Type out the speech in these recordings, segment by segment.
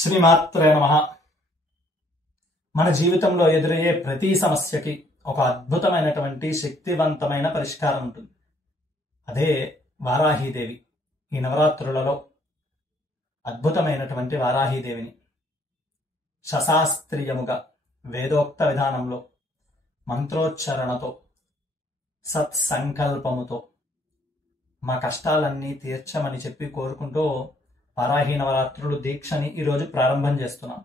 శ్రీమాత్రే నమః. మన జీవితంలో ఎదురయ్యే ప్రతి సమస్యకి ఒక అద్భుతమైనటువంటి శక్తివంతమైన పరిష్కారం ఉంటుంది. అదే వారాహీదేవి. ఈ నవరాత్రులలో అద్భుతమైనటువంటి వారాహీదేవిని శశాస్త్రీయముగా వేదోక్త విధానంలో మంత్రోచ్చరణతో సత్సంకల్పముతో మా కష్టాలన్నీ తీర్చమని చెప్పి కోరుకుంటూ వారాహి నవరాత్రులు దీక్షని ఈరోజు ప్రారంభం చేస్తున్నాం.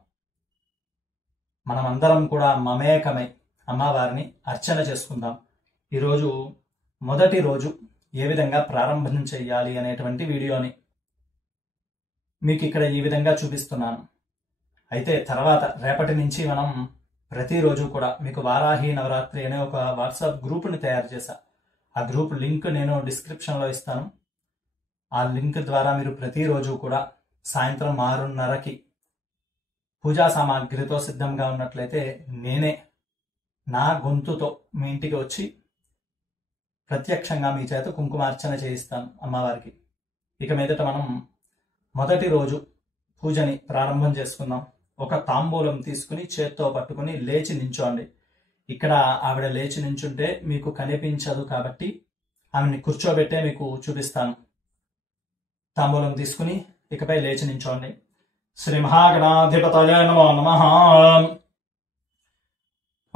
మనమందరం కూడా మమేకమై అమ్మవారిని అర్చన చేసుకుందాం. ఈరోజు మొదటి రోజు ఏ విధంగా ప్రారంభం చేయాలి అనేటువంటి వీడియోని మీకు ఇక్కడ ఈ విధంగా చూపిస్తున్నాను. అయితే తర్వాత రేపటి నుంచి మనం ప్రతిరోజు కూడా మీకు వారాహి నవరాత్రి అనే ఒక వాట్సాప్ గ్రూప్ని తయారు చేశా. ఆ గ్రూప్ లింక్ నేను డిస్క్రిప్షన్లో ఇస్తాను. ఆ లింక్ ద్వారా మీరు ప్రతిరోజు కూడా సాయంత్రం 6:30కి పూజా సామాగ్రితో సిద్ధంగా ఉన్నట్లయితే నేనే నా గొంతుతో మీ ఇంటికి వచ్చి ప్రత్యక్షంగా మీ చేత కుంకుమార్చన చేయిస్తాను అమ్మవారికి. ఇక మీదట మనం మొదటి రోజు పూజని ప్రారంభం చేసుకుందాం. ఒక తాంబూలం తీసుకుని చేత్తో పట్టుకుని లేచి నించోండి. ఇక్కడ ఆవిడ లేచి నించుంటే మీకు కనిపించదు కాబట్టి ఆమెని కూర్చోబెట్టే మీకు చూపిస్తాను. తాంబూలం తీసుకుని ఇకపై లేచి నించోండి. శ్రీ మహాగణాధిపతయే నమో నమః.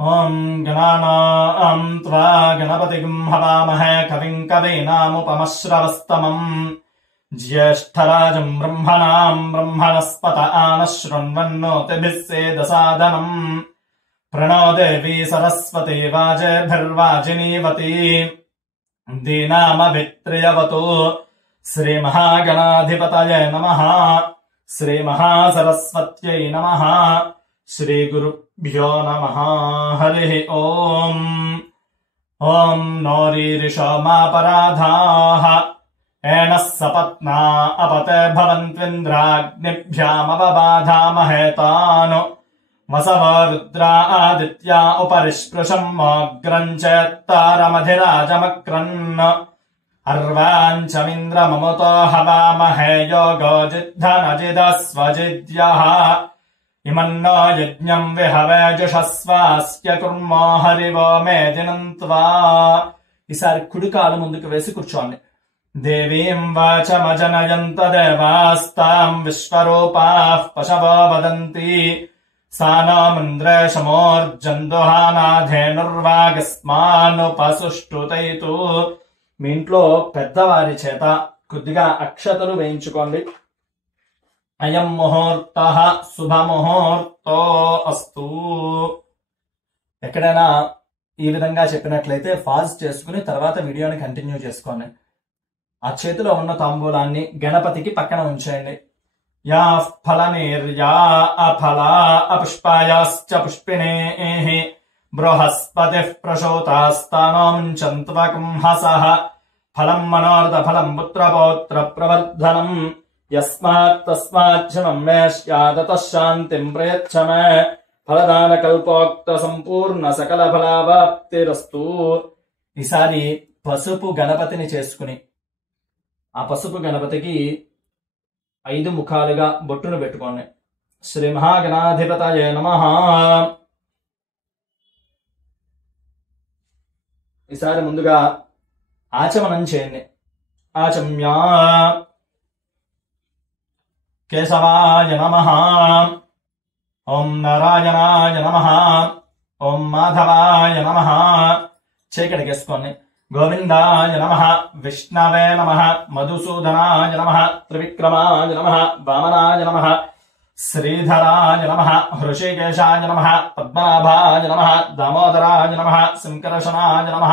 ఓం గణానాం త్వా గణపతిం హవామహే కవిం కవీనాముపమశ్రవస్తమం జ్యేష్ఠరాజం బ్రహ్మణాం బ్రహ్మణస్పత ఆనశృణ్వన్నోతిభిः సేదసాదనం ప్రణో దేవీ సరస్వతి వాజేభిర్వాజినీవతి దీనామభిత్రియవతు. శ్రీ మహాగణాధిపతయే నమః. శ్రీ మహాసరస్వత్యై నమః. శ్రీ గురుభ్యో నమః. హరి ఓం. ఓం నోరీరిషో మాపరాధాః ఏనః సపత్నా అపతే భవంత్వింద్రాగ్నిభ్యామవబాధామహే తాను వసవో రుద్రా ఆదిత్యా ఉపరిస్పృశం మోగ్రం చేత్తారమధిరాజమక్రన్ అర్వాంచమింద్రమముతో హవామహే యోగో జిద్ధనజిదస్వజిద్యః ఇమన్నో యజ్ఞం విహవేజుషస్వాస్య కుర్మో హరివో మేదినం త్వా. ఈసారి కుడికాలు ముందుకు వేసి కూర్చోండి. దేవీం వాచమజనయంత దేవాస్తాం విశ్వరూపాః పశవో వదంతి సానామంద్రేషమోర్జందుహానాధేనుర్వాగస్మానుపసుష్టుతైతు. మీ ఇంట్లో పెద్దవారి చేత కొద్దిగా అక్షతలు వేయించుకోండి. అయం ముహూర్తః శుభముహూర్తో అస్తు. ఎక్కడైనా ఈ విధంగా చెప్పినట్లయితే పాజ్ చేసుకుని తర్వాత వీడియోని కంటిన్యూ చేసుకోండి. ఆ చేతిలో ఉన్న తాంబూలాన్ని గణపతికి పక్కన ఉంచేయండి. యా ఫలనిర్యా అఫలా అపుష్పాయాశ్చ పుష్పిణేః బృహస్పతిః ప్రసూతాస్తానోంచంత్వకుంహసః ఫలం మనోరథ ఫలం పుత్రపౌత్ర ప్రవర్ధనం యస్మాత్ తస్మాజ్జనం మే స్యాదతః శాంతిం ప్రయచ్చ మే ఫలదాన కల్పోక్త సంపూర్ణ సకల ఫలావాప్తిరస్తు. ఈసారి పసుపు గణపతిని చేసుకుని ఆ పసుపు గణపతికి 5 ముఖాలుగా బొట్టును పెట్టుకోండి. శ్రీ మహాగణాధిపతయే నమః. ఈసారి ముందుగా ఆచమనం చేయండి. ఆచమ్యా. కేశవాయ నమః. ఓం నారాయణాయ నమః. ఓం మాధవాయ నమః. చీకటికేసుకోండి. గోవిందాయ నమః. విష్ణవే నమః. మధుసూదనాయ నమః. త్రివిక్రమాయ నమః. వామనాయ నమః. శ్రీధరాయ నమః. హృషికేశాయ నమః. పద్మనాభాయ నమః. దామోదరాయ నమః. శంకరశనాయ నమః.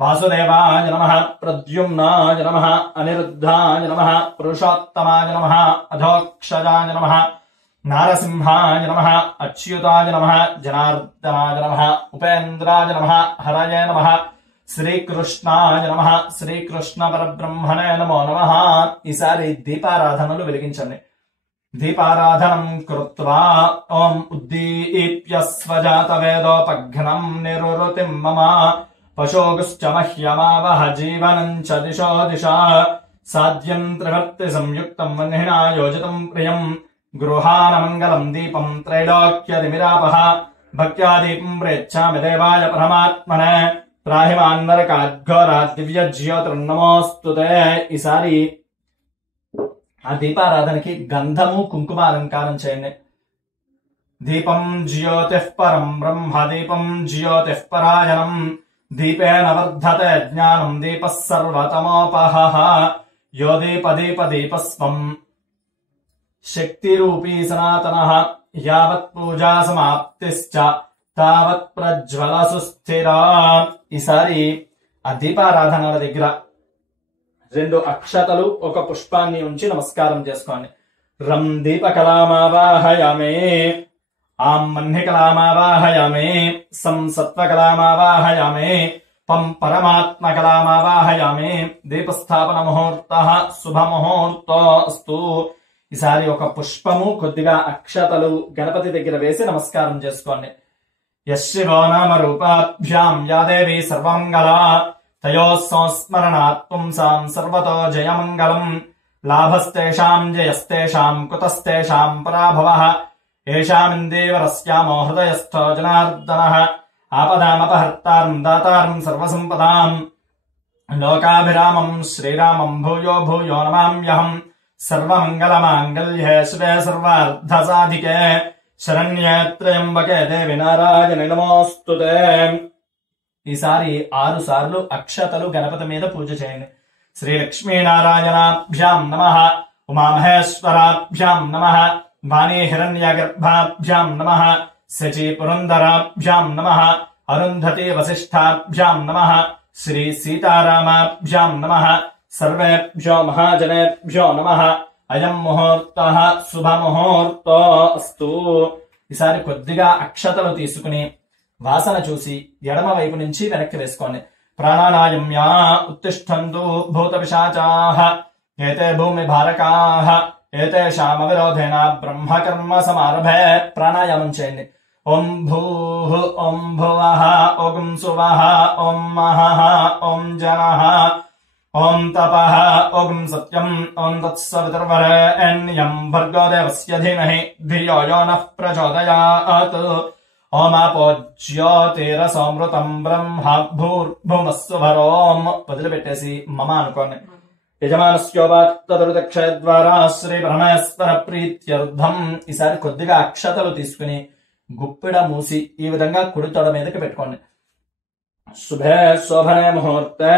వాసుదేవాయ నమః. ప్రద్యుమ్నాయ నమః. అనిరుద్ధాయ నమః. పురుషోత్తమాయ నమః. అధోక్షజాయ నమః. నారసింహాయ నమః. అచ్యుతాయ నమః. జనార్దనాయ నమః. ఉపేంద్రాయ నమః. హరయే నమః. శ్రీకృష్ణాయ నమః. శ్రీకృష్ణ పరబ్రహ్మణే నమో నమః. ఈసారి దీపారాధనలు వెలిగించండి. దీపారాధనం కృత్వా ఓం ఉద్దీప్య స్వజాత వేదోపఘ్నం నిరురుతిం మమ పశోగుశ్చ మహ్యమావహ జీవనం చ దిశో దిశ సాధ్యం త్రివర్తి సంయుక్తం వన్హినా యోజితం ప్రియం గృహానమంగళం దీపం త్రైలోక్యతిమిరాపః భక్త్యా దీపం ప్రేచ్ఛామి దేవాయ పరమాత్మనే త్రాహిమాన్నరకాద్ఘోరా దివ్య జ్యోతిర్నమోస్తుతే. ఈసారి ఆ దీపారాధనకి గంధము కుంకుమ అలంకారం చేయండి. దీపం జ్యోతిః పరం బ్రహ్మ దీపం జ్యోతిః పరాయణం దీపేన వర్ధతే జ్ఞానం దీపః సర్వతమోపహః యో దీపస్వం శక్తిరూపీ సనాతనః యావత్ పూజా సమాప్తిశ్చ తావత్ ప్రజ్వలసు స్థిరా. ఈసారి ఆ దీపారాధనల దగ్గర 2 అక్షతలు ఒక పుష్పాన్ని ఉంచి నమస్కారం చేసుకోండి. రం దీపకలామావాహయామి, ఆం మన్నికలామావాహయామి, సం సత్వకలామావాహయామి, పం పరమాత్మకలామావాహయామి. దీపస్థాపన ముహూర్తః శుభముహూర్తో అస్తు. ఈసారి ఒక పుష్పము కొద్దిగా అక్షతలు గణపతి దగ్గర వేసి నమస్కారం చేసుకోండి. యశివో నామ రూపాభ్యాం యా దేవి సర్వమంగళా తయోః సంస్మరణాత్ పుంసాం సర్వతో జయమంగళం. లాభస్తేషాం జయస్తేషాం కుతస్తేషాం పరాభవః ఏషామిందేవరస్యామో హృదయస్థో జనార్దనః ఆపదామపహర్తారం దాతారం సర్వసంపదాం లోకాభిరామం శ్రీరామం భూయో భూయో నమామ్యహం. సర్వమంగళమాంగళ్యే శివే సర్వార్థసాధికే శరణ్యే త్రయంబకే దేవి నారాయణి నమోస్తుతే. ఈసారి 6 సార్లు అక్షతలు గణపతి మీద పూజ చేయండి. శ్రీ లక్ష్మీనారాయణాభ్యాం నమః, ఉమామహేశ్వరాభ్యాం నమః, వాణీ హిరణ్యగర్భాభ్యాం నమః, శచీ పురందరాభ్యాం నమః, అరుంధతి వసిష్ఠాభ్యాం నమః, శ్రీ సీతారామాభ్యాం నమః. సర్వేభ్యో మహాజనేభ్యో నమః. అయం ముహూర్తః శుభముహూర్తో అస్తు. ఈసారి కొద్దిగా అక్షతలు తీసుకుని వాసన చూసి ఎడమ వైపు నుంచి వెనక్కి వేసుకోండి. ప్రాణానాయమ్యా ఉత్తిష్టంతు భూత పిశాచాః ఏతే భూమి భారకాః ఏతేషాం అవిరోధేన బ్రహ్మకర్మ సమారభే. ప్రాణాయామం చేయండి. ఓం భూః ఓం భువః ఓం సువః ఓం మహః ఓం జనః ఓం తపః ఓం సత్యం ఓం తత్సవితుర్వరేణ్యం భర్గో దేవస్య ధీమహి ధియో యో నః ప్రచోదయాత్. ఓమాపో జ్యోతిరసమృతం బ్రహ్మ భూర్భుమస్సుభరోం. వదిలిపెట్టేసి మమ అనుకోండి. యజమానస్యోపాత్తదురుదక్ష ద్వారా శ్రీ పరమేశ్వర ప్రీత్యర్థం. ఈసారి కొద్దిగా అక్షతలు తీసుకుని గుప్పిడ మూసి ఈ విధంగా కుడి తొడ మీదకి పెట్టుకోండి. శుభే శోభనే ముహూర్తే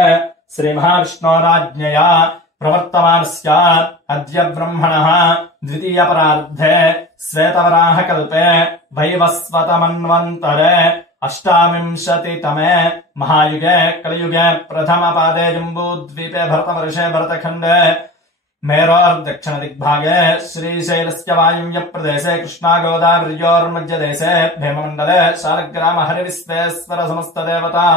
శ్రీ మహావిష్ణోరాజ్ఞయా ప్రవర్తమానస్య అద్య బ్రహ్మణః ద్వితీయ పరార్ధే శ్వేతవరాహ కల్పే వైవస్వతమన్వంతరే అష్టావింశతితమే మహాయుగే కలియుగే ప్రథమ పాదే జంబూద్వీపే భరతవర్షే భరతఖండే మేరోర్దక్షిణ దిగ్భాగే శ్రీశైలస్య వాయువ్య ప్రదేశే కృష్ణా గోదావరియోర్మధ్యదేశే భీమమండలే శాలగ్రామ హరివిశ్వేశ్వర సమస్తదేవతా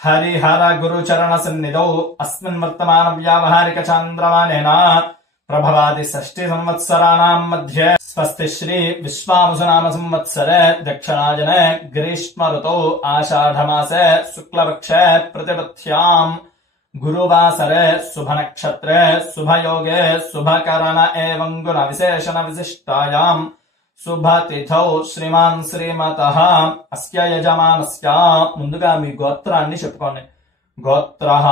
హరిహర గురుచరణ సన్నిధౌ అస్మిన్ వర్తమాన వ్యావహారిక చాంద్రమానేన ప్రభవాది షష్ఠి సంవత్సరాణాం మధ్యే స్వస్తి శ్రీ విశ్వావసునామ సంవత్సరే దక్షిణాయనే గ్రీష్మ ఋతౌ ఆషాఢమాసే శుక్లపక్షే ప్రతిపథ్యాం గురువాసరే శుభనక్షత్రే శుభయోగే శుభకరణ ఏవం గుణ విశేషణ విశిష్టాయాం శుభతిథౌ శ్రీమాన్ శ్రీమతః అస్య యజమానస్య. ముందుగా మీ గోత్రాన్ని చెప్పుకోండి. గోత్రః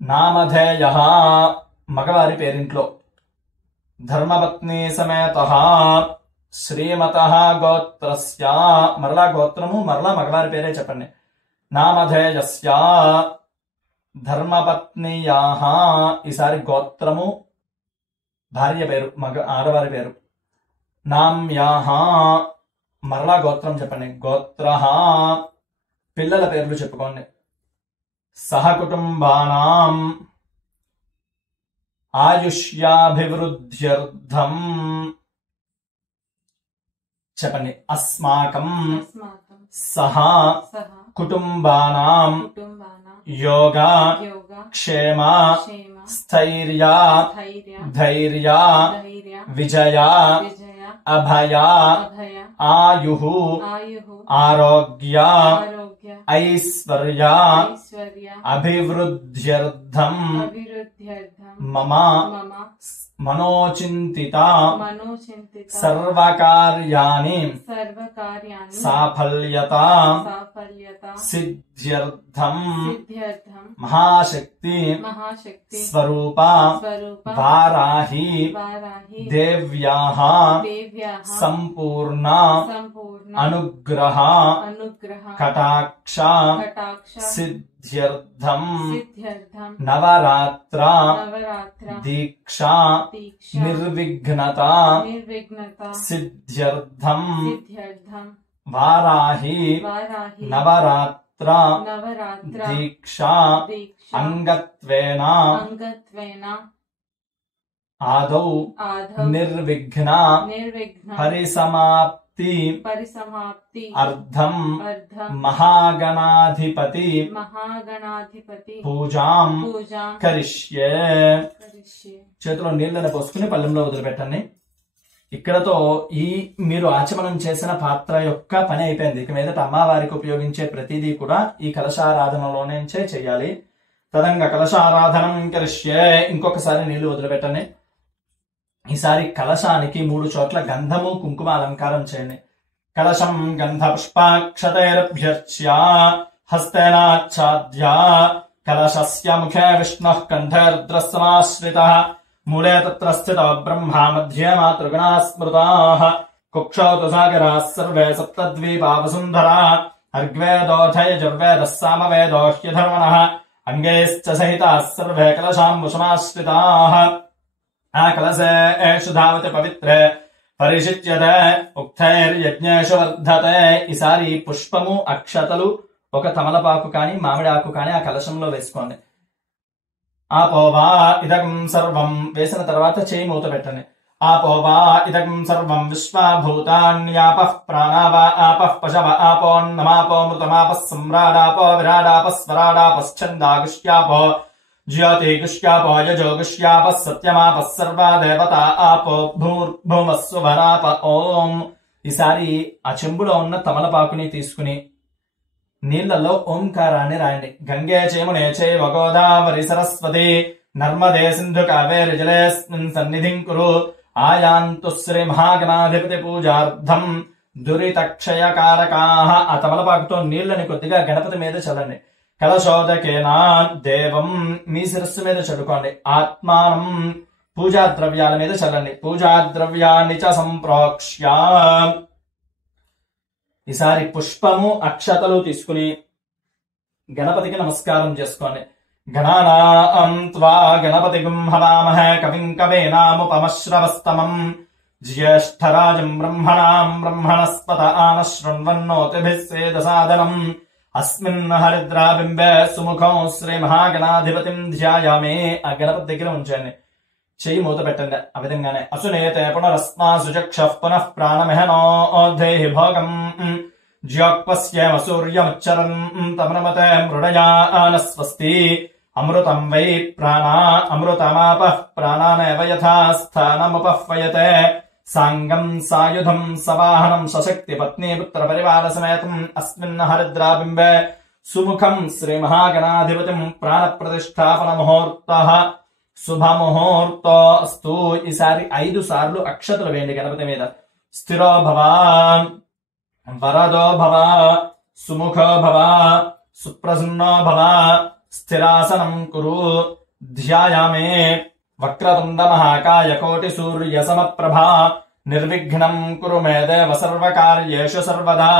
నామధేయః మగవారి పేరింట్లో. ధర్మపత్ని సమేతః శ్రీమతః గోత్రస్య. మరలా గోత్రము మరలా మగవారి పేరే చెప్పండి. నామధేయస్య ధర్మపత్నియాః. ఈసారి గోత్రము భార్య పేరు, మగ ఆడవారి పేరు. నామ్యాః మరలా గోత్రం చెప్పండి. గోత్రః పిల్లల పేర్లు చెప్పుకోండి. సహకుటుంబానాం ఆయుష్యాభివృద్ధ్యర్థం చెప్పండి. అస్మాకం సహ కుటుంబానాం యోగ క్షేమ స్థైర్య ధైర్య విజయ అభయ ఆయుః ఆరోగ్య ఐశ్వర్య అభివృద్ధ్యర్థం మమ మనోచింతిత సర్వకార్యాణి సాఫల్యత సిద్ధ్యర్థం మహాశక్తి స్వరూప వారాహి దేవ్యాః సంపూర్ణ అనుగ్రహ కటాక్ష సిద్ధ్యర్థం నవరాత్ర దీక్ష నిర్విఘ్నత సిద్ధ్యర్థం వారాహి నవరాత్ర దీక్ష అంగత్వేన ఆదౌ నిర్విఘ్న పరిసమాప్తి అర్థం మహాగణాధిపతి పూజాం కరిష్యే. చేతిలో నీళ్ళని పోసుకుని పళ్ళెంలో వదిలిపెట్టండి. ఇక్కడతో ఈ మీరు ఆచమనం చేసిన పాత్ర యొక్క పని అయిపోయింది. ఇక మీదట అమ్మవారికి ఉపయోగించే ప్రతిదీ కూడా ఈ కలశారాధనలోనే చేయాలి. తదంగా కలశారాధనం కరిష్యే. ఇంకొకసారి నీళ్లు వదిలిపెట్టండి. ఈసారి కలశానికి 3 చోట్ల గంధము కుంకుమ అలంకారం చేయండి. కలశం గంధ పుష్పాక్షతైరభ్యర్చ్య హస్తేనాచ్ఛాద్య కలశస్య ముఖే విష్ణుః కంఠే రుద్రస్సమాశ్రితః మూలే తత్ర స్థితో బ్రహ్మ మధ్యే మాతృగణాః స్మృతాః కుక్షౌ తు సాగరాः సర్వే సప్తద్వీపా వసుంధరా ఋగ్వేదోऽథయజుర్వేదः సామవేదో హ్యధర్వణः అంగైశ్చ సహితాः సర్వే కలశాంబుసమాశ్రితాः ఆ కలశేషు ధావతి పవిత్రే పరిషిచ్యతే ఉక్తైర్యజ్ఞేషు వర్ధతే. ఈసారి పుష్పము అక్షతలు ఒక తమలపాకు కాని మామిడి ఆకు కాని ఆ కలశంలో వేసుకోండి. ఆపోవా ఇదకం సర్వం వేసిన తర్వాత చేయి మూత పెట్టండి. ఆపోవా ఇదకం సర్వం విశ్వభూతాన్యాపః ప్రాణావా ఆపః పశవ ఆపోన్నమాపో మృతమాపః సమ్రాడాపో విరాడాపః స్వరాడాపశ్చందాగుష్యాపో జ్యోతిగుష్యాపో యజోగుష్యాపః సత్యమాపః సర్వా దేవతా ఆపో భూర్భువస్సువరాప. ఓం. ఈసారి ఆ చెంబులో ఉన్న తమలపాకుని తీసుకుని నీళ్లలో ఓంకారాన్ని రాయండి. గంగే చేమునే చైవ గోదావరి సరస్వతి నర్మదే సింధు కావేరి జలేస్మిన్ సన్నిధిం కురు ఆయాంతు శ్రీ మహాగణాధిపతి పూజార్థం దురితక్షయకారకాః. ఆ తమలపాకుతో నీళ్లని కొద్దిగా గణపతి మీద చల్లండి. కలశోదకేనా దేవం మీ శిరస్సు మీద చల్లుకోండి. ఆత్మానం పూజా ద్రవ్యాల మీద చల్లండి. పూజా ద్రవ్యాన్ని చ సంప్రోక్ష్య. ఈసారి పుష్పము అక్షతలు తీసుకుని గణపతికి నమస్కారం చేసుకోండి. గణానాం త్వా గణపతిం హవామహే కవిం కవీనాముపమశ్రవస్తమం జ్యేష్ఠరాజం బ్రహ్మణాం బ్రహ్మణస్పత ఆనశృణ్వన్నోతిభిः సేదసాదనం. అస్మిన్ హరిద్రాబింబే సుముఖం శ్రీ మహాగణాధిపతిం ధ్యాయామి. ఆ గణపతి దగ్గర ఉంచండి. చెయ్యి మూత పెట్టండి. ఆ విధంగానే అసునేతే పునరస్మాసు చక్షః పునః ప్రాణమహనోధేహి భోగం జ్యోక్పశ్యేమ సూర్యముచ్చరన్ తమనమతే మృడయాన స్వస్తి. అమృతం వై ప్రాణా అమృతమాపః ప్రాణానేవ యథా స్థానముపహ్వయతే. సాంగం సాయుధం సవాహనం సశక్తి పత్ని పుత్ర పరివార సమేతం అస్మిన్ హరిద్రాబింబే సుముఖం శ్రీ మహాగణాధిపతిం ప్రాణ ప్రతిష్టాపన ముహూర్తః శుభముహూర్తో అస్తు. ఈసారి 5 సార్లు అక్షతలు వేయండి గణపతి మీద. స్థిరో భవ వరదో భవ సుముఖో భవ సుప్రసన్నో భవ స్థిరాసనం కురు. ధ్యాయామే వక్రతుండ మహాకాయ కోటి సూర్య సమప్రభా నిర్విఘ్నం కురు మే దేవ సర్వకార్యేషు సర్వదా.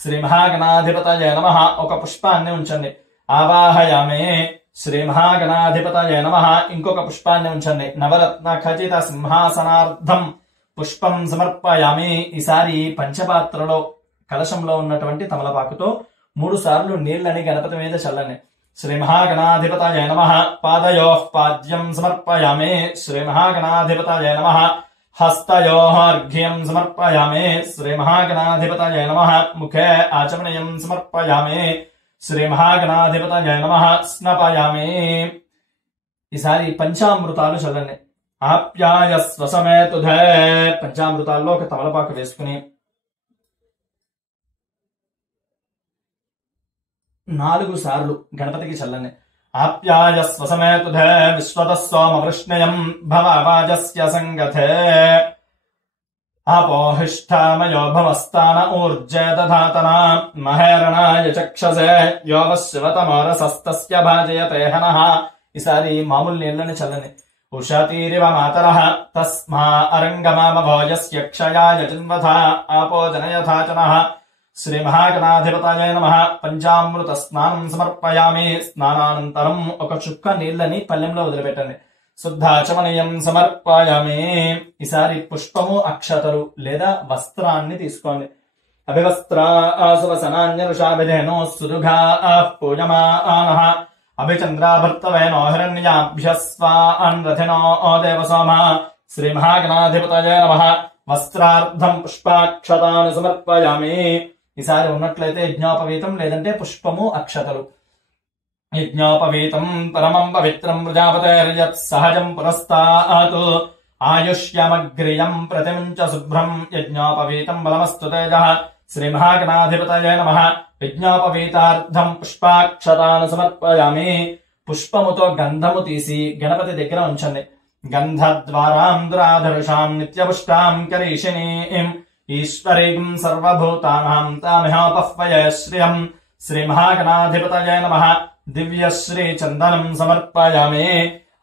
శ్రీ మహాగణాధిపతయే నమః. ఒక పుష్పాన్ని ఉంచండి. ఆవాహయామే శ్రీ మహాగణాధిపతయే నమః. ఇంకొక పుష్పాన్ని ఉంచండి. నవరత్న ఖచిత సింహాసనార్థం పుష్పం సమర్పయామి. ఈసారి పంచపాత్రలో కలశంలో ఉన్నటువంటి తమలపాకుతో 3 సార్లు నీళ్లని గణపతి మీద చల్లండి. శ్రీ మహాగణాధిపతయే నమః. పాదయోః పాద్యం సమర్పయామి. శ్రీ మహాగణాధిపతయే నమః. హస్తయోః అర్ఘ్యం సమర్పయామి. శ్రీ మహాగణాధిపతయే నమః. ముఖే ఆచమనీయం సమర్పయామి. శ్రీ మహాగణాధిపతయే నమః. స్నపయామి. ఈసారి పంచామృతాలు చల్లండి. ఆప్యాయస్వ సమేతుధే. పంచామృతాల్లో ఒక తమలపాకు వేసుకుని 4 సార్లు గణపతికి చల్లండి. ఆప్యాయస్వ సమేతుధే విశ్వతః సోమవృష్ణయం భవావాజస్య సంగతే ఆపోహిష్ఠామయో భవస్తాన ఊర్జే దధాతన మహేరణాయ చక్షసే యోగశివతమోరసస్తస్య భాజయతే హనః. ఈసారి మామూలు నీళ్ళని చల్లని. ఉషాతీరివ మాతరః తస్మా అరంగమామభోజస్య క్షయాయ చిన్వథ ఆపో జనయథాచనః. శ్రీ మహాగణాధిపతయే నమః. పంచామృత స్నానం సమర్పయామి. స్నానానంతరం ఒక చుక్క నీళ్ళని పల్లెంలో వదిలిపెట్టండి. శుద్ధాచమనీయం సమర్పయామి. ఈసారి పుష్పము అక్షతలు లేదా వస్త్రాన్ని తీసుకోండి. అభివస్త్రాసువసనాన్యరుషాభిధేనో సుదుఘా పూజమానః. అభిచంద్రాభర్తవేనో హిరణ్యాభ్యస్వాన్ రథినో దేవసోమ. శ్రీ మహాగణాధిపతయే నమః. వస్త్రార్థం పుష్పాక్షతాన్ని సమర్పయామి. ఈసారి ఉన్నట్లయితే యజ్ఞోపవీతం లేదంటే పుష్పము అక్షతలు. యజ్ఞోపవీతం పరమం పవిత్రం ప్రజాపతేర్యత్ సహజం పురస్తాత్ ఆయుష్యమగ్రియం ప్రతిముంచ శుభ్రం యజ్ఞోపవీతం బలమస్తు తేజః. శ్రీ మహాగణాధిపతయే నమః. యజ్ఞోపవీతార్థం పుష్పాక్షతాన్ని సమర్పయామి. పుష్పముతో గంధము తీసి గణపతి దగ్గర ఉంచండి. గంధద్వారాం దురాధరుషాం నిత్యపుష్టాం కరీషిణీం ఈశ్వరీం సర్వభూతానాం తామిహోపహ్వయే శ్రియం. శ్రీ మహాగణాధిపతయే నమః. దివ్యశ్రీ చందనం సమర్పయామి.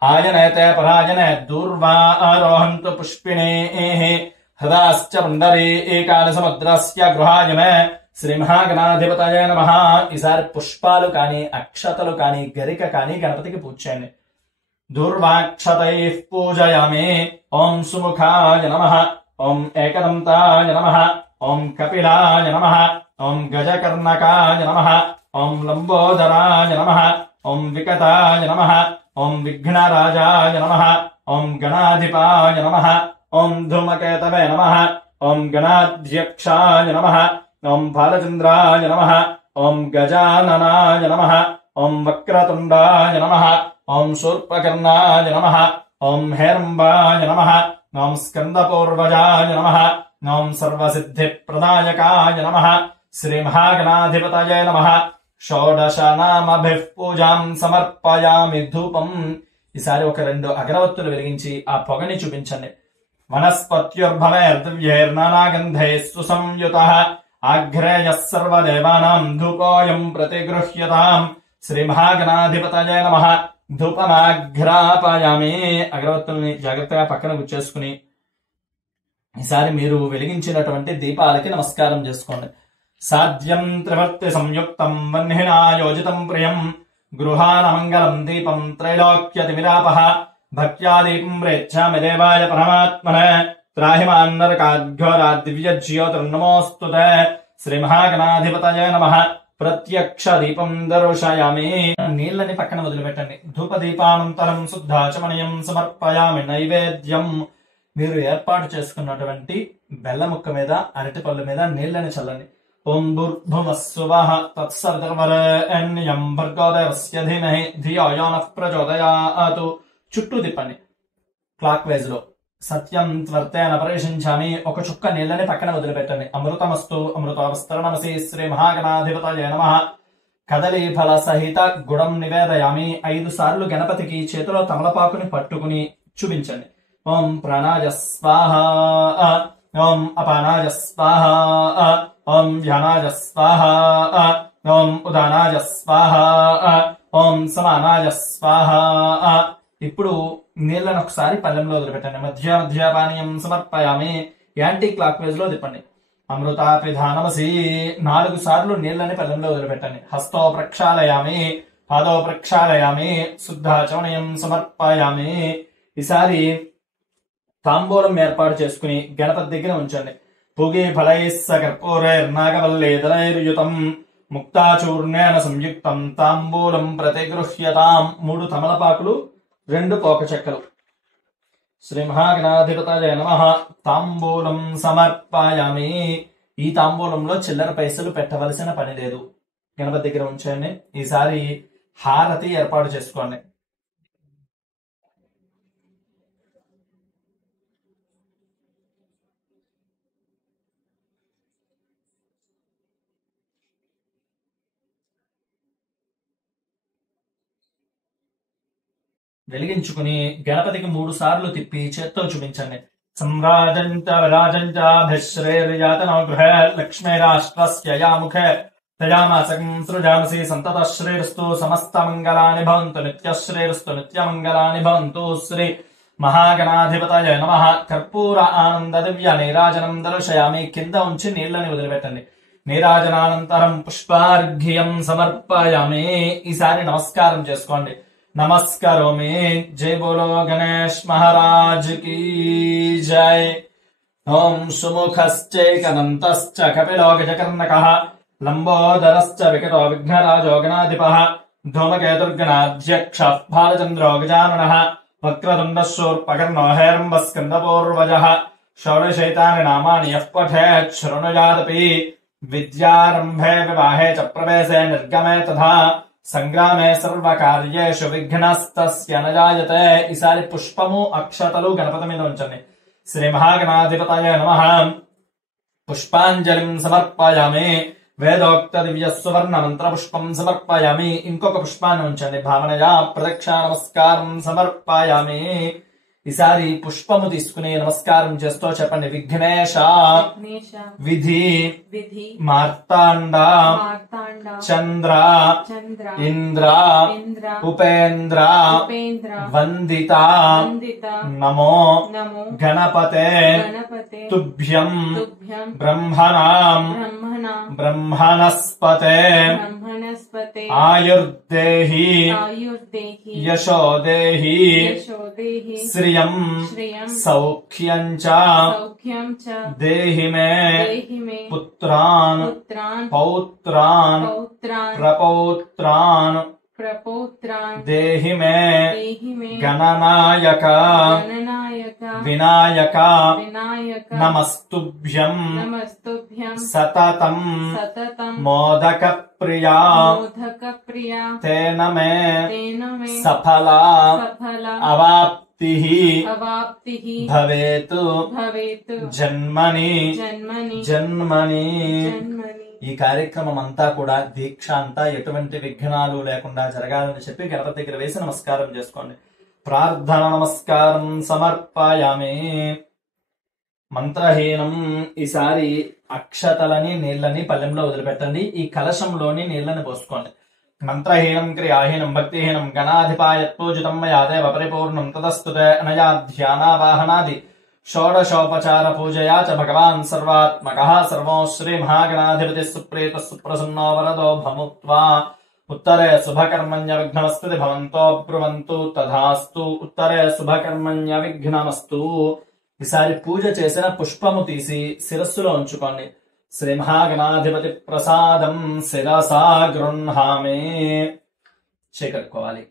ఆయనేతే పరాయనే దూర్వా ఆరోహంతు పుష్పిణీః హృదాశ్చ పుండరీకాని సముద్రస్య గృహాయమే. శ్రీ మహాగణాధిపతయే నమః. ఈసారి పుష్పాలు కాని అక్షతలు కాని గరిక కాని గణపతికి పూజ చేయండి. దూర్వాక్షతైః పూజయామి. ఓం సుముఖాయ నమః. ఓం ఏకదంతాయ నమః. ఓం కపిలాయ నమః. ఓం గజకర్ణకాయ నమః. ఓం లంబోదరాయ నమః. ఓం వికటాయ నమః. ఓం విఘ్నరాజాయ నమః. ఓం గణాధిపాయ నమః. ఓం ధూమకేతవే నమః. ఓం గణాధ్యక్షాయ నమః. ఓం బాలచంద్రాయ నమః. ఓం గజాననాయ నమః. ఓం వక్రతుండాయ నమః. ఓం శూర్పకర్ణాయ నమః. ఓం హేరంబాయ నమః. ఓం స్కందపూర్వజాయ నమః. ఓం సర్వసిద్ధిప్రదాయకాయ నమః. శ్రీ మహాగణాధిపతయే నమః. షోడశ నామభిః పూజాం సమర్పయామి. ధూపం. ఈసారి ఒక 2 అగరవత్తులు వెలిగించి ఆ పొగని చూపించండి. వనస్పత్యుర్భవేర్దివ్యైర్నానాగంధైః సుసంయుతః ఆఘ్రేయః సర్వదేవానాం ధూపోయం ప్రతిగృహ్యతాం. శ్రీ మహాగణాధిపతయే నమః. ధూపమాఘ్రాపయామి. అగరవత్తుల్ని జాగ్రత్తగా పక్కన గుచ్చేసుకుని ఈసారి మీరు వెలిగించినటువంటి దీపాలకి నమస్కారం చేసుకోండి. సాధ్యం త్రివర్తి సంయుక్తం వన్హినాయోజితం ప్రియం గృహానమంగళం దీపం త్రైలోక్యతిమిరాపః. భక్త్యా దీపం ప్రేచ్ఛామి దేవాయ పరమాత్మనే. త్రాహిమాన్ నరకాద్ఘోరాద్ దివ్యజ్యోతిర్నమోస్తుతే. శ్రీ మహాగణాధిపతయే నమః. ప్రత్యక్ష దీపం దర్శయామి. నీళ్ళని పక్కన వదిలిపెట్టండి. ధూప దీపానంతరం శుద్ధాచమనీయం సమర్పయామి. నైవేద్యం. మీరు ఏర్పాటు చేసుకున్నటువంటి బెల్ల ముక్క మీద అరటిపళ్ళు మీద నీళ్ళని చల్లండి. ఓం భూర్భువస్సువః తత్సవితుర్వరేణ్యం భర్గో దేవస్య ధీమహి ధియో యో నః ప్రచోదయాత్. చుట్టూ తిప్పండి క్లాక్ వైజ్ లో. సత్యం త్వర్తేన పరిశించామి. ఒక చుక్క నీళ్ళని పక్కన వదిలిపెట్టండి. అమృతమస్తు అమృతవస్తరణమసి. శ్రీ మహాగణాధిపతయే నమః. కదలీ ఫల సహిత గుడం నివేదయామి. 5 సార్లు గణపతికి చేతిలో తమలపాకుని పట్టుకుని చూపించండి. ఓం ప్రాణాయ స్వాహ. ఓం అపానాయ స్వాహ. ఓం వ్యానాయ స్వాహ. ఓం ఉదానాయ స్వాహ. ఓం సమానాయ స్వాహ. ఇప్పుడు నీళ్ళను ఒకసారి పల్లెంలో వదిలిపెట్టండి. మధ్య మధ్య పానీయం సమర్పయామి. యాంటీ క్లాక్ వైజ్ లో తిప్పండి. అమృతాపిధానమసి. 4 సార్లు నీళ్ళని పల్లెంలో వదిలిపెట్టండి. హస్తో ప్రక్షాళయామి. పాదో ప్రక్షాళయామి. శుద్ధాచమనీయం సమర్పయామి. ఈసారి తాంబూలం ఏర్పాటు చేసుకుని గణపతి దగ్గర ఉంచండి. పుగే ఫలైస్స కర్పూరైర్నాగవల్లేదరైర్యుతం ముక్తాచూర్ణేన సంయుక్తం తాంబూలం ప్రతిగృహ్యతాం. 3 తమలపాకులు 2 పోక చెక్కలు. శ్రీ మహాగణాధిపతయే నమః. తాంబూలం సమర్పయామి. ఈ తాంబూలంలో చిల్లర పైసలు పెట్టవలసిన పని లేదు. గణపతి దగ్గర ఉంచండి. ఈసారి హారతి ఏర్పాటు చేసుకోండి. వెలిగించుకుని గణపతికి 3 సార్లు తిప్పి చేత్తో చూపించండి. సంరాజంచ విరాజంచాభిశ్రేర్యాతనో గృహ లక్ష్మీరాష్ట్రస్య యాముఖే తయామాసకం సృజామసి సంతత శ్రేయస్తు సమస్త మంగళాని భవంతు నిత్యశ్రేయస్తు నిత్యమంగళాని భవంతు. శ్రీ మహాగణాధిపతయ నమః. కర్పూర ఆనంద దివ్య నీరాజనం దర్శయామి. కింద ఉంచి నీళ్ళని వదిలిపెట్టండి. నీరాజనానంతరం పుష్పార్ఘ్యం సమర్పయామి. ఈసారి నమస్కారం చేసుకోండి. నమస్కారోమి. జై బోలో గణేష్ మహారాజ్ కీ జై. ఓం సుముఖశ్చైకనంతశ్చ కపిలో గజకర్ణకః లంబోదరశ్చ వికటో విఘ్నరాజో గణాధిపః ధూమకేతుర్గణాధ్యక్షః బాలచంద్రో గజాననః వక్రతుండశూర్పకర్ణో హేరంబస్కందపూర్వజः షోడశైతాని నామాని యః పఠేత్ శృణుయాదపి విద్యారంభే వివాహే చ ప్రవేశే నిర్గమే తథా సంగ్రామే సర్వకార్యేషు విఘ్నస్తస్య న జాయతే. ఈసారి పుష్పము అక్షతలు గణపతి మీద ఉంచండి. శ్రీ మహాగణాధిపతయ నమః. పుష్పాంజలిం సమర్పయామి. వేదోక్త దివ్య సువర్ణ మంత్ర పుష్పం సమర్పయామి. ఇంకొక పుష్పాన్ని ఉంచండి. భావనయా ప్రదక్షిణ నమస్కారం సమర్పయామి. ఈసారి పుష్పము తీసుకుని నమస్కారం చేస్తూ చెప్పండి. విఘ్నేశ విధి మార్తాండ చంద్ర ఇంద్ర ఉపేంద్ర వందిత నమో గణపతే తుభ్యం బ్రహ్మణాం బ్రహ్మణస్పతే ఆయుర్దేహి యశోదేహి శ్రియం సౌఖ్యం చ దేహి మే పుత్రాన్ పౌత్రాన్ ప్రపౌత్రాన్ దేహి మే గణనాయక వినాయక నమస్తుభ్యం సతతం మోదక ప్రియా తేన మే సఫల అవాప్తి భవేతు జన్మని జన్మని. ఈ కార్యక్రమం అంతా కూడా దీక్ష అంతా ఎటువంటి విఘ్నాలు లేకుండా జరగాలని చెప్పి గణపతి దగ్గర వేసి నమస్కారం చేసుకోండి. ప్రార్థన నమస్కారం సమర్పయామి. మంత్రహీనం. ఈసారి అక్షతలని నీళ్ళని పల్లెంలో వదిలిపెట్టండి. ఈ కలశంలోని నీళ్ళని పోసుకోండి. మంత్రహీనం క్రియాహీనం భక్తిహీనం గణాధిపాయత్పూజితం మయా దేవ పరిపూర్ణం తదస్తుతే అనయా ధ్యానావాహనాది షోడశోపచార పూజయా చ భగవాన్ సర్వాత్మకః సర్వో శ్రీ మహాగణాధిపతి సుప్రీత సుప్రసన్నో వరదో భముత్వా ఉత్తరే శుభకర్మణ్య విఘ్నమస్తు భవంతో బ్రువంతు తథాస్తు. ఉత్తరే శుభకర్మణ్య విఘ్నమస్తు. ఈసారి పూజ చేసిన పుష్పము తీసి శిరస్సులో ఉంచుకోండి. శ్రీ మహాగణాధిపతి ప్రసాదం శిరసా గృహామి. చేకట్టుకోవాలి.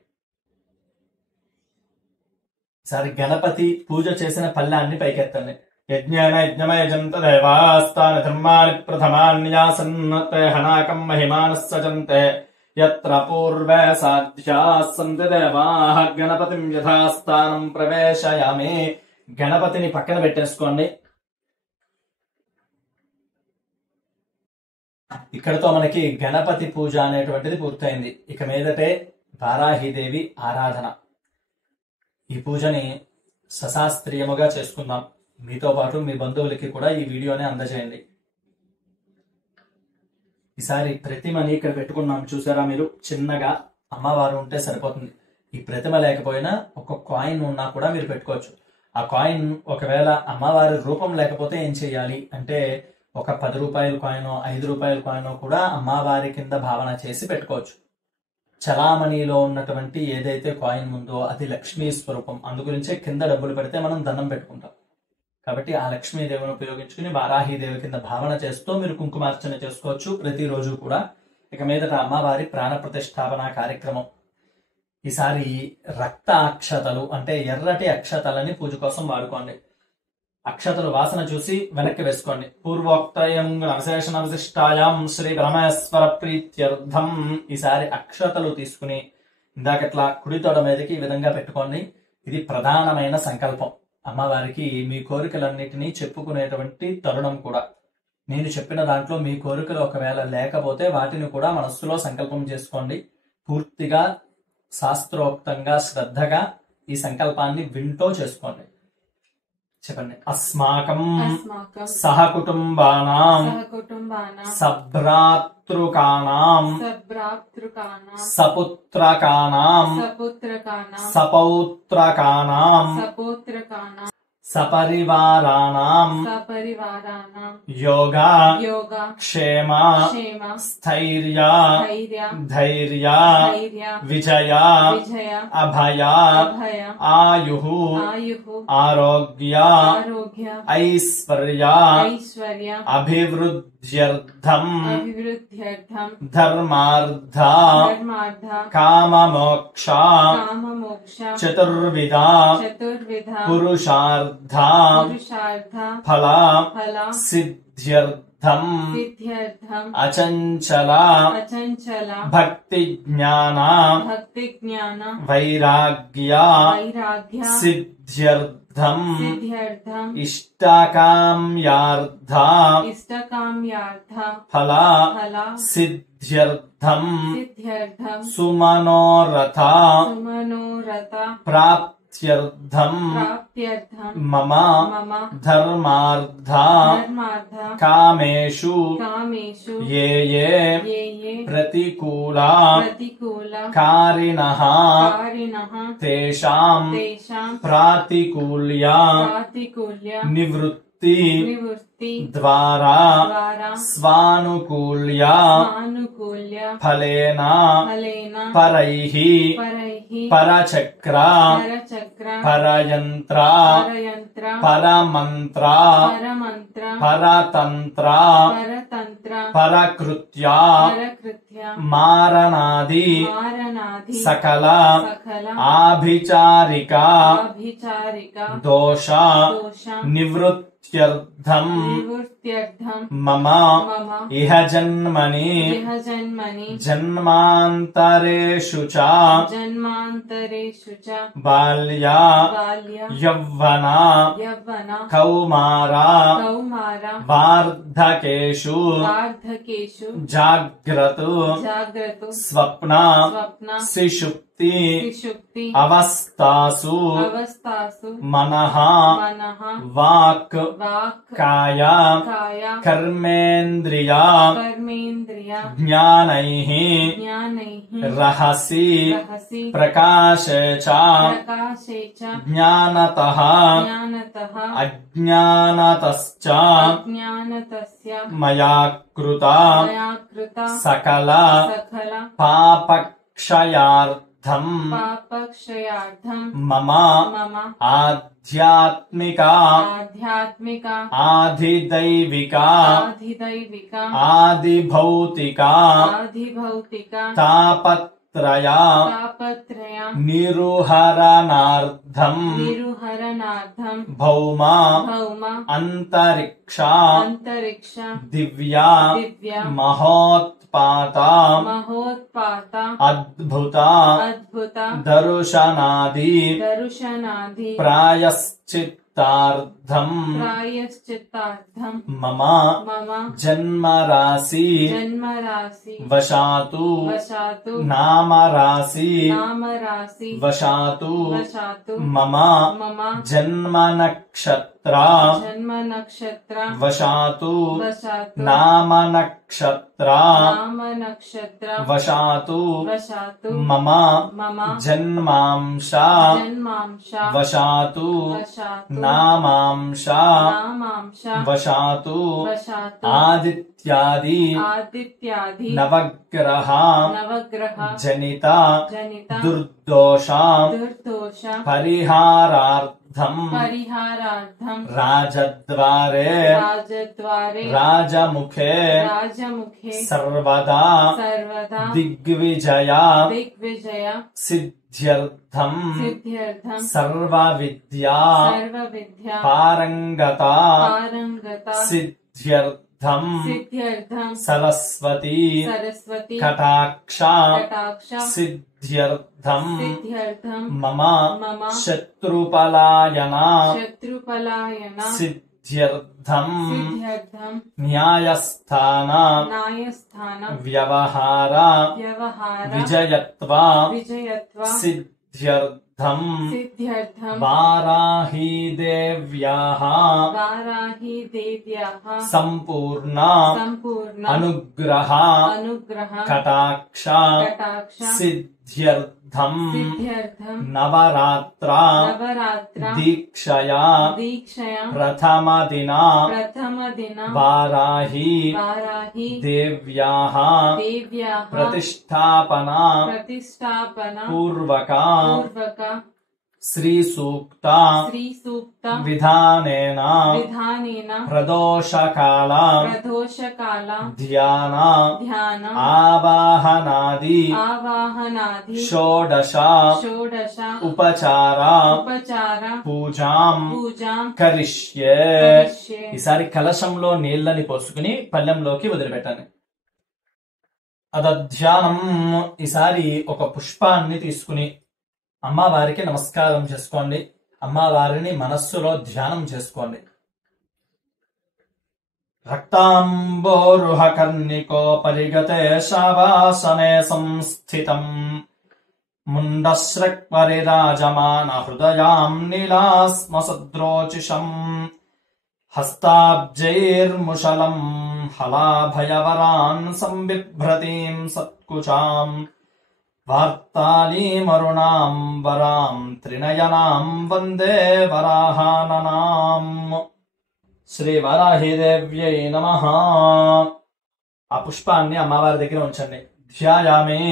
ఈసారి గణపతి పూజ చేసిన పళ్ళాన్ని పైకెత్తండి. యజ్ఞేన యజ్ఞమయజంత దేవాస్తాన ధర్మాని ప్రథమాన్యాసన్ తే హనాకం మహిమానః సజంతే యత్ర పూర్వే సాధ్యాః సంతి దేవాః గణపతిం యథాస్థానం ప్రవేశయామి. గణపతిని పక్కన పెట్టేసుకోండి. ఇక్కడతో మనకి గణపతి పూజ అనేటువంటిది పూర్తయింది. ఇక మీదటే వారాహిదేవి ఆరాధన. ఈ పూజని సశాస్త్రీయముగా చేసుకుందాం. మీతో పాటు మీ బంధువులకి కూడా ఈ వీడియోని అందజేయండి. ఈసారి ప్రతిమని ఇక్కడ పెట్టుకున్నాం చూసారా మీరు. చిన్నగా అమ్మవారు ఉంటే సరిపోతుంది. ఈ ప్రతిమ లేకపోయినా ఒక కాయిన్ ఉన్నా కూడా మీరు పెట్టుకోవచ్చు. ఆ కాయిన్ ఒకవేళ అమ్మవారి రూపం లేకపోతే ఏం చేయాలి అంటే ఒక 10 రూపాయల కాయినో 5 రూపాయల కాయినో కూడా అమ్మవారి కింద భావన చేసి పెట్టుకోవచ్చు. చలామణిలో ఉన్నటువంటి ఏదైతే కాయిన్ ఉందో అది లక్ష్మీ స్వరూపం. అందుగురించే కింద డబ్బులు పెడితే మనం దండం పెట్టుకుంటాం. కాబట్టి ఆ లక్ష్మీదేవిని ఉపయోగించుకుని వారాహిదేవి కింద భావన చేస్తూ మీరు కుంకుమార్చన చేసుకోవచ్చు ప్రతిరోజు కూడా. ఇక మీదట అమ్మవారి ప్రాణ ప్రతిష్టాపన కార్యక్రమం. ఈసారి రక్త అక్షతలు అంటే ఎర్రటి అక్షతలని పూజ కోసం వాడుకోండి. అక్షతలు వాసన చూసి వెనక్కి వేసుకోండి. పూర్వోక్తయం విశేషణ విశిష్టాయాం శ్రీ బ్రహ్మేశ్వర ప్రీత్యర్థం. ఈసారి అక్షతలు తీసుకుని ఇందాకట్లా కుడి తొడ మీదకి ఈ విధంగా పెట్టుకోండి. ఇది ప్రధానమైన సంకల్పం. అమ్మవారికి మీ కోరికలన్నిటినీ చెప్పుకునేటువంటి తరుణం కూడా. నేను చెప్పిన దాంట్లో మీ కోరికలు ఒకవేళ లేకపోతే వాటిని కూడా మనస్సులో సంకల్పం చేసుకోండి. పూర్తిగా శాస్త్రోక్తంగా శ్రద్ధగా ఈ సంకల్పాన్ని వింటూ చేసుకోండి. చెప్పండి. అస్మాకం సహకుటుంబానాం సభ్రాతృకానాం సపుత్రకానాం సపౌత్రకానాం సపరివారాణాం యోగ క్షేమ స్థైర్య ధైర్య విజయ అభయ ఆయుః ఆరోగ్య ఐశ్వర్య అభివృద్ధ్యర్థం ధర్మార్థ కామమోక్ష చతుర్విధ పురుషార్థ ఫల సిద్ధ్యర్థం అచంచల భక్తి జ్ఞాన వైరాగ్య సిద్ధ్యర్థం ఇష్టకామ్యార్థ ఫల సిద్ధ్యర్థం సుమనోరథ ప్రాప్త్యర్థం మమ ధర్మార్థ కామేషు ఏ ఏ ప్రతికూల కారిణః తేషాం ప్రాతికూల్య నివృత్తి ద్వారా స్వానుకూల్య ఫలేన పరైః పరచక్ర పరయంత్ర పరమంత్ర పరతంత్ర పరకృత్య మారణాది సకల ఆభిచారిక దోష నివృత్త్యర్థం మమ ఇహ జన్మని జన్మాంతరేషు చ బాల్య యౌవన కౌమార వార్ధకేషు జాగ్రత్త స్వప్న సుషుప్తి అవస్థాసు మనః వాక్ కాయ కర్మేంద్రియ జ్ఞానైః రహసి ప్రకాశే చ జ్ఞానతః అజ్ఞానతశ్చ మయా కృత సకల పాపక్షయార్థం మమ ఆధ్యాత్మిక ఆధిదైవిక ఆదిభౌతిక తాపత్రయ నిరుహరణార్థం భౌమ అంతరిక్ష దివ్య మహోత్పాత అద్భుత దర్శనాది ప్రాయశ్చిత్తార్థం మమ జన్మరాశి వశాతు నామరాశి వశాతు మమ జన్మ నక్షత్ర వశాతు నామ నక్షత్ర వశాతు మమ జన్మాంశ వశాతు నామాంశ వశాతు ఆదిత్యాది నవగ్రహ జనిత దుర్దోష పరిహారార్థం రాజద్వారే రాజముఖే సర్వదా దిగ్విజయ సిద్ధ్యర్థం సర్వవిద్యా పారంగత సిద్ధ్యర్థం సరస్వతి కటాక్ష సిద్ధ్యర్థం మమ శత్రుపలాయన సిద్ధ్యర్థం న్యాయస్థాన వ్యవహార విజయత్వ సిద్ధ్యర్థం సిద్ధ్యర్థం వారాహీ దేవ్యాః సంపూర్ణ అనుగ్రహ కటాక్ష సిద్ధ్యర్థం నవరాత్ర దీక్షయా ప్రథమ దిన వారాహీ దేవ్యాః ప్రతిష్టాపన పూర్వక శ్రీ సూక్త విధానేన ప్రదోషకాల ధ్యాన ఆవాహనాది షోడశ ఉపచార పూజాం కరిష్యే. ఈసారి కలశంలో నీళ్ళని పోసుకుని పళ్ళెంలోకి వదిలిపెట్టాలి. అదధ్యానం. ఈసారి ఒక పుష్పాన్ని తీసుకుని అమ్మవారికి నమస్కారం చేసుకోండి. అమ్మవారిని మనస్సులో ధ్యానం చేసుకోండి. రక్తాంబోరుహ కర్ణికో పరిగతే శావాసనే సంస్థితం ముండశ్రక్ పరిరాజమాన హృదయాం నీలాస్మసద్రోచిషం హస్తాబ్జైర్ముషలం హలాభయవరాన్ సంబిభ్రతీం సత్కుచాం వార్తాళీమరుణాం వరాం త్రినయనాం వందే వరాహాననాం. శ్రీ వారాహీదేవ్యై నమః. ఆ పుష్పాన్ని అమ్మవారి దగ్గర ఉంచండి. ధ్యాయామే.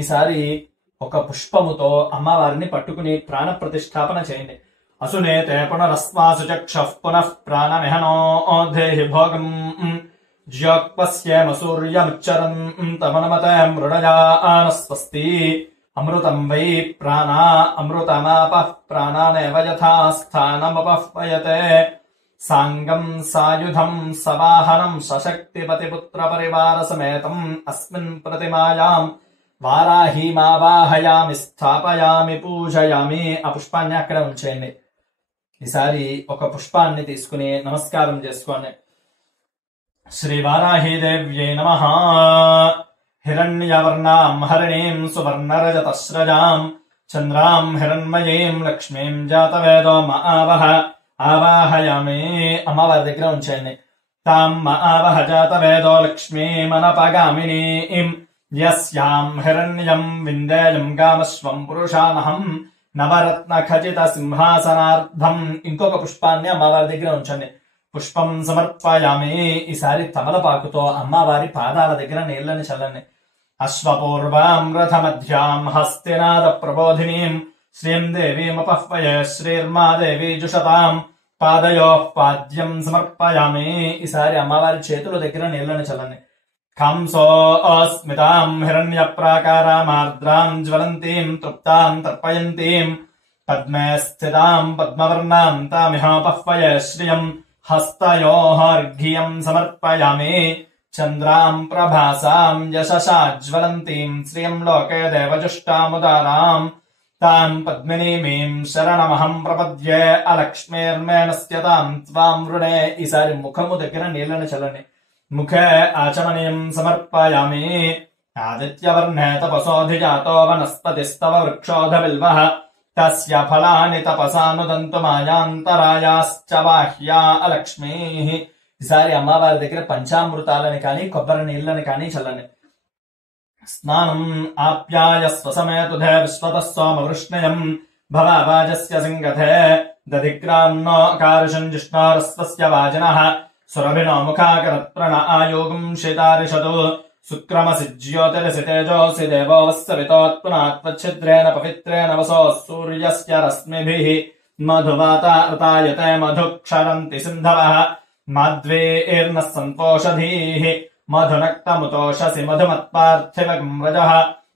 ఈసారి ఒక పుష్పముతో అమ్మవారిని పట్టుకుని ప్రాణ ప్రతిష్టాపన చేయండి. అసునేతే పునరస్మాసు చక్షః పునః ప్రాణమిహనో దేహి భోగం జ్యోక్పశ్యేమ సూర్యముచ్చరం తమనమతే మృడయాన స్వస్తి అమృతం వై ప్రాణ అమృతమాపః ప్రాణానేవ యథా స్థానముపహ్వయతే సాంగం సాయుధం సవాహనం సశక్తిపతిపుత్ర పరివార సమేతం అస్మిన్ ప్రతిమాయాం వారాహీమావాహయామి స్థాపయామి పూజయామి. ఆ పుష్పాన్ని అక్కడ ఉంచేయండి. ఈసారి ఒక పుష్పాన్ని తీసుకుని నమస్కారం చేసుకోండి. శ్రీ వారాహీదేవ్యై నమః. హిరణ్యవర్ణాం హరిణీం సువర్ణరజతస్రజాం చంద్రాం హిరణ్మయీం లక్ష్మీం జాతవేదో మఆవహ ఆవాహయామి. అమ్మవారి దగ్గర ఉంచేయండి. తాం మఆవహ జాతవేదో లక్ష్మీమనపగామినీం యస్యాం హిరణ్యం విందేయం గామశ్వం పురుషానహం నవరత్న ఖచిత సింహాసనార్థం. ఇంకొక పుష్పాన్ని అమ్మవారి దగ్గర ఉంచండి. పుష్పం సమర్పయామి. ఈసారి తమలపాకుతో అమ్మవారి పాదాల దగ్గర నీళ్లని చల్లండి. అశ్వపూర్వాం రథమధ్యాం హస్తినాద ప్రబోధినీం శ్రీం దేవీమపహ్వయే శ్రీర్మాదేవీ జుషతాం పాదయోః పాద్యం సమర్పయామి. ఈసారి అమ్మవారి చేతుల దగ్గర నీళ్లని చల్లండి. కంసోస్మితాం హిరణ్య ప్రాకారామార్ద్రాం జ్వలంతీం తృప్తాం తర్పయంతీం పద్మే స్థితాం పద్మవర్ణాం తామిహోపహ్వయే శ్రియం హస్తయోర్ఘ్యం సమర్పయామి. చంద్రాం ప్రభాసాం యశసా జ్వలంతీం శ్రియం లోకే దేవజుష్టాముదారాం తాం పద్మినీమీం శరణమహం ప్రపద్యే అలక్ష్మీర్మేణస్యతాం త్వాం వృణే. ఈసారి ముఖము దగ్గర నీళ్లను చల్లండి. ముఖే ఆచమనీయం సమర్పయామి. ఆదిత్యవర్ణే తపసోధిజాతో వనస్పతిస్తవ వృక్షోధ బిల్వః తస్య ఫలాని తపసానుదంతు మాయాంతరాయాశ్చ బాహ్యా అలక్ష్మీః. ఈసారి అమ్మవారి దగ్గర పంచామృతాలని కానీ కొబ్బరి నీళ్లని కానీ చల్లండి. స్నానం ఆప్యాయస్వ సమేతుధే విశ్వతః సోమవృష్ణయం భవావాజస్య సింగధే దధిక్రాన్నో కారుషం జిష్ణోరస్వస్య వాజినః సురభినో ముఖాకరత్ ప్రణా ఆయోగం శితారిషతు సుక్రమసి జ్యోతిరసి తేజోసి దేవో వస్సవితోత్పునాత్వచ్ఛిద్రేణ పవిత్రేణ వసో సూర్యస్య రశ్మిభిః మధువాతాయతే మధుక్షరంతి సింధవః మాధ్వేర్నః సంతోషధీః మధునక్తముతోషసి మధుమత్పార్థివకం రజః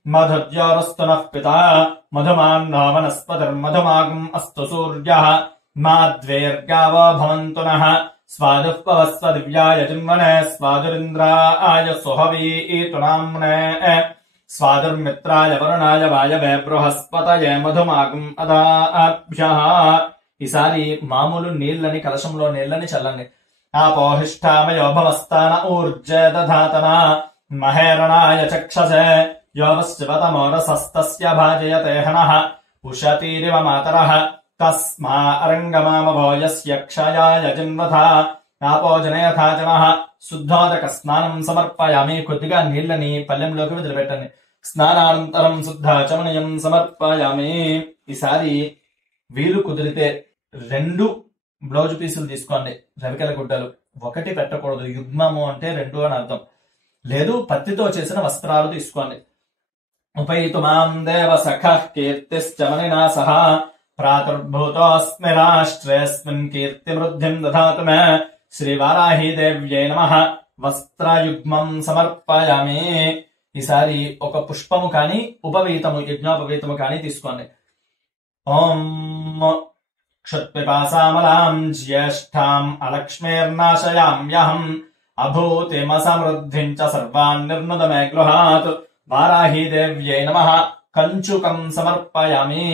మధుద్యోరస్తు నః పితా మధుమాన్నో వనస్పతిర్మధుమాగం అస్తు సూర్యః మాధ్వేర్గావో భవంతు నః స్వాదుః పవస్వ దివ్యాయ జిన్వనే స్వాదురింద్రాయ సుహవీతు నామ్నే స్వాదుర్మిత్రాయ వరుణాయ వాయవే బృహస్పతయే మధుమాగం అదాభ్యః. ఈసారి మామూలు నీళ్లని కలశంలో నీళ్లని చల్లండి. ఆపోహిష్టామయో భవస్థాన ఊర్జే దధాతన మహేరణాయ చక్షసే యోవశివతమోరసస్తస్య భాజయతే హనః ఉషతీరివ మాతరః తస్మా అరంగమామభో యస్య క్షయాయ జిన్వథా ఆపోజనయథా జనః శుద్ధోదక స్నానం సమర్పయామి. కొద్దిగా నీళ్ళని పల్లెంలోకి వదిలిపెట్టండి. స్నానానంతరం శుద్ధాచమనయం సమర్పయామి. ఈసారి వీలు కుదిరితే 2 బ్లౌజ్ పీసులు తీసుకోండి. రవికెల గుడ్డలు ఒకటి పెట్టకూడదు. యుగ్మము అంటే 2 అని అర్థం. లేదు పత్తితో చేసిన వస్త్రాలు తీసుకోండి. ఉపైతు మాం దేవ సఖః కీర్తిశ్చమనినా సహ ప్రాతుర్భూతోస్మి రాష్ట్రేస్మిన్ కీర్తివృద్ధిం దధాతు మే. శ్రీవారాహి దేవ్యై నమః. వస్త్రయుగ్మం సమర్పయామి. ఈసారి ఒక పుష్పము కానీ ఉపవీతము యజ్ఞోపవీతము కానీ తీసుకోండి. ఓం క్షుత్పిపాసామలాం జ్యేష్ఠాం అలక్ష్మీర్నాశయామ్యహం అభూతిమసమృద్ధిం చ సర్వాన్ నిర్నుద మే గృహాత్. వారాహి దేవ్యై నమః. కంచుకం సమర్పయామి.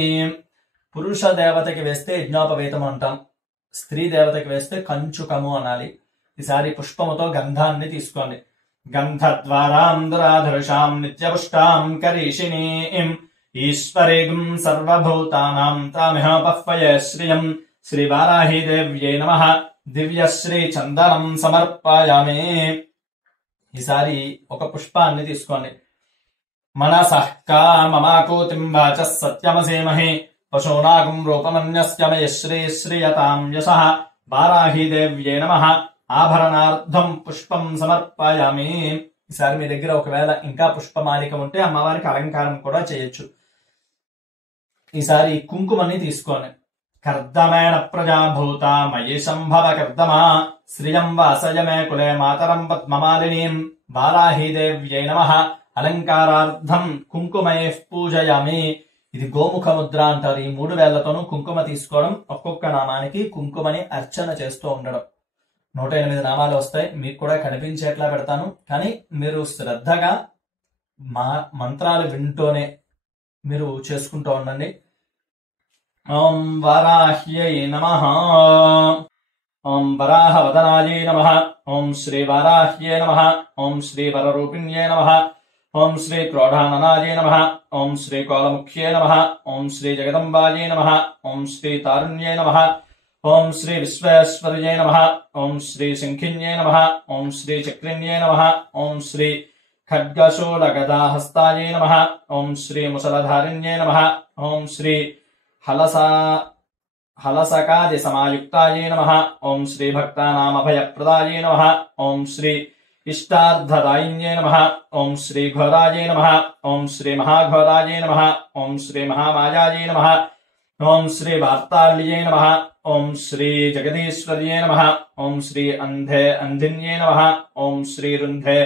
పురుష దేవతకి వేస్తే యజ్ఞోపవీతం అంటాం. స్త్రీ దేవతకి వేస్తే కంచుకము అనాలి. ఈసారి పుష్పముతో గంధాన్ని తీసుకోండి. గంధద్వారాం దురాధర్షాం నిత్యపుష్టాం కరీషిణీం ఈశ్వరీం సర్వభూతానాం తామిహ పహ్వయే శ్రియం. శ్రీవారాహి దేవ్యై నమః. దివ్యశ్రీ చందనం సమర్పయామి. ఈసారి ఒక పుష్పాన్ని తీసుకోండి. మనసః కామమాకూతిం వాచః సత్యమసీమహి పశూనాగం రూపమన్యస్య మయ శ్రీ శ్రీయతాం యశః. వారాహి దేవ్యై నమః. ఆభరణార్థం పుష్పం సమర్పయామి. ఈసారి మీ దగ్గర ఒకవేళ ఇంకా పుష్పమాలిక ఉంటే అమ్మవారికి అలంకారం కూడా చేయొచ్చు. ఈసారి కుంకుమని తీసుకోండి. కర్దమేణ ప్రజాభూత మయి సంభవ కర్దమా శ్రియం వాసయమే కులే మాతరం పద్మమాలినీం. వారాహి దేవ్యై నమః. అలంకారార్థం కుంకుమైః పూజయామి. ఇది గోముఖ ముద్ర అంటారు. ఈ 3 వేళ్లతోనూ కుంకుమ తీసుకోవడం, ఒక్కొక్క నామానికి కుంకుమని అర్చన చేస్తూ ఉండడం. 108 నామాలు వస్తాయి. మీకు కూడా కనిపించేట్లా పెడతాను. కానీ మీరు శ్రద్ధగా మంత్రాలు వింటూనే మీరు చేసుకుంటూ ఉండండి. ఓం వారాహ్యై నమః. ఓం వరాహవదనాయై నమః. ఓం శ్రీ వారాహ్యై నమః. ఓం శ్రీ వరరూపిణ్యై నమః. ఓం శ్రీ క్రోధాననాయై నమః. ఓం శ్రీ కోలముఖ్యై నమః. ఓం శ్రీ జగదంబాయై నమః. ఓం శ్రీ తారుణ్యై నమః. ఓం శ్రీ విశ్వేశ్వర్యై నమః. ఓం శ్రీ శంఖిన్యై నమః. ఓం శ్రీ చక్రిణ్యై నమః. ఓం శ్రీ ఖడ్గశూలగదాహస్తాయై నమః. ఓం శ్రీ ముసలధారిణ్యై నమః. ఓం శ్రీ హలసకాది సమాయుక్తాయై నమః. ఓం శ్రీ భక్తానామభయప్రదాయై నమః. ఓం శ్రీ ఇష్టార్థదాయిన్యై నమః. ఓం శ్రీ ఘోరాయై నమః. ఓం శ్రీ మహాఘోరాయై నమః. ఓం శ్రీ మహామాయాయై నమః. ఓం శ్రీ వార్తాళ్యై నమః. ఓం శ్రీ జగదీశ్వర్యై నమః. ఓం శ్రీ అంధే అంధిన్యై నమః. ఓం శ్రీ రుంధే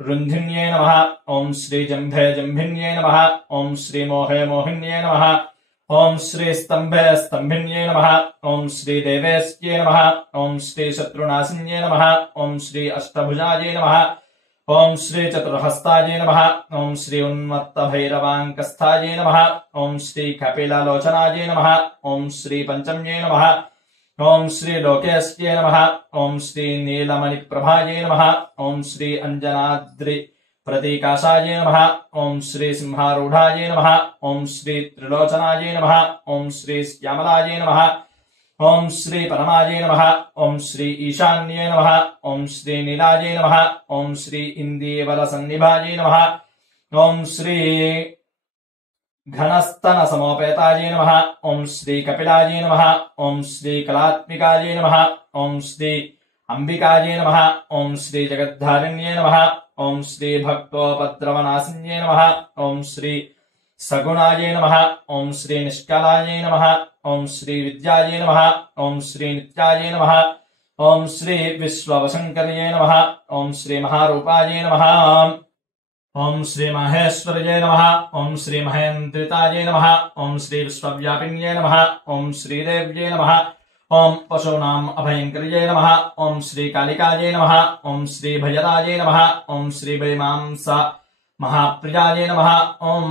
రుంధిన్యై నమః. ఓం శ్రీ జంభే జంభిన్యై నమః. ఓం శ్రీ మోహే మోహిన్యై నమః. ఓం శ్రీ స్తంభే స్తంభిన్యై నమః. ఓం శ్రీ దేవేశ్యై నమః. ఓం శ్రీ శత్రునాశిన్యై నమః. ఓం శ్రీ అష్టభుజాయై నమః. ఓం శ్రీ చతుర్హస్తాయై నమః. ఓం శ్రీ ఉన్మత్త భైరవాంకస్థాయై నమః. ఓం శ్రీ కపిలలోచనాయై నమః. ఓం శ్రీ పంచమ్యై నమః. ఓం శ్రీ లోకేశ్యై నమః. ఓం శ్రీ నీలమణి ప్రభాయై నమః. ఓం శ్రీ అంజనాద్రి ప్రతీకాశాయై నమః. ఓం శ్రీ సింహారూఢాయై నమః. ఓం శ్రీ త్రిలోచనాయై నమః. ఓం శ్రీ శ్యామలాయై నమః. ఓం శ్రీ పరమాయై నమః. ఓం శ్రీ ఈశాన్యై నమః. ఓం శ్రీ నీలాయై నమః. ఓం శ్రీ ఇందీవర సన్నిభాయై నమః. ఓం శ్రీ ఘనస్తన సమోపేతాయై నమః. ఓం శ్రీ కపిలాయై నమః. ఓం శ్రీ కళాత్మికాయై నమః. ఓం శ్రీ అంబికాయై నమః. ఓం శ్రీ జగద్ధారిణ్యై నమః. ఓం శ్రీ భక్తోపద్రవనాశిన్యై నమః. ఓం శ్రీ సగుణాయై నమః. ఓం శ్రీ నిష్కలాయై నమః. ఓం శ్రీ విద్యాయై నమః. ఓం శ్రీ నిత్యాయై నమః. ఓం శ్రీ విశ్వవశంకర్యై నమః. ఓం శ్రీ మహారూపాయై నమః. ఓం శ్రీ మహేశ్వర్యై నమః. ఓం శ్రీ మహేంద్రితాయై నమః. ఓం శ్రీ విశ్వవ్యాపిన్యై నమః. ఓం శ్రీదేవ్యై నమః. ఓం పశూనాం అభయంకర్యై నమః. ఓం శ్రీ కాళికాయై నమః. ఓం శ్రీ భయదాయై నమః. ఓం శ్రీ వైమాంస మహాప్రియాయై నమః. ఓం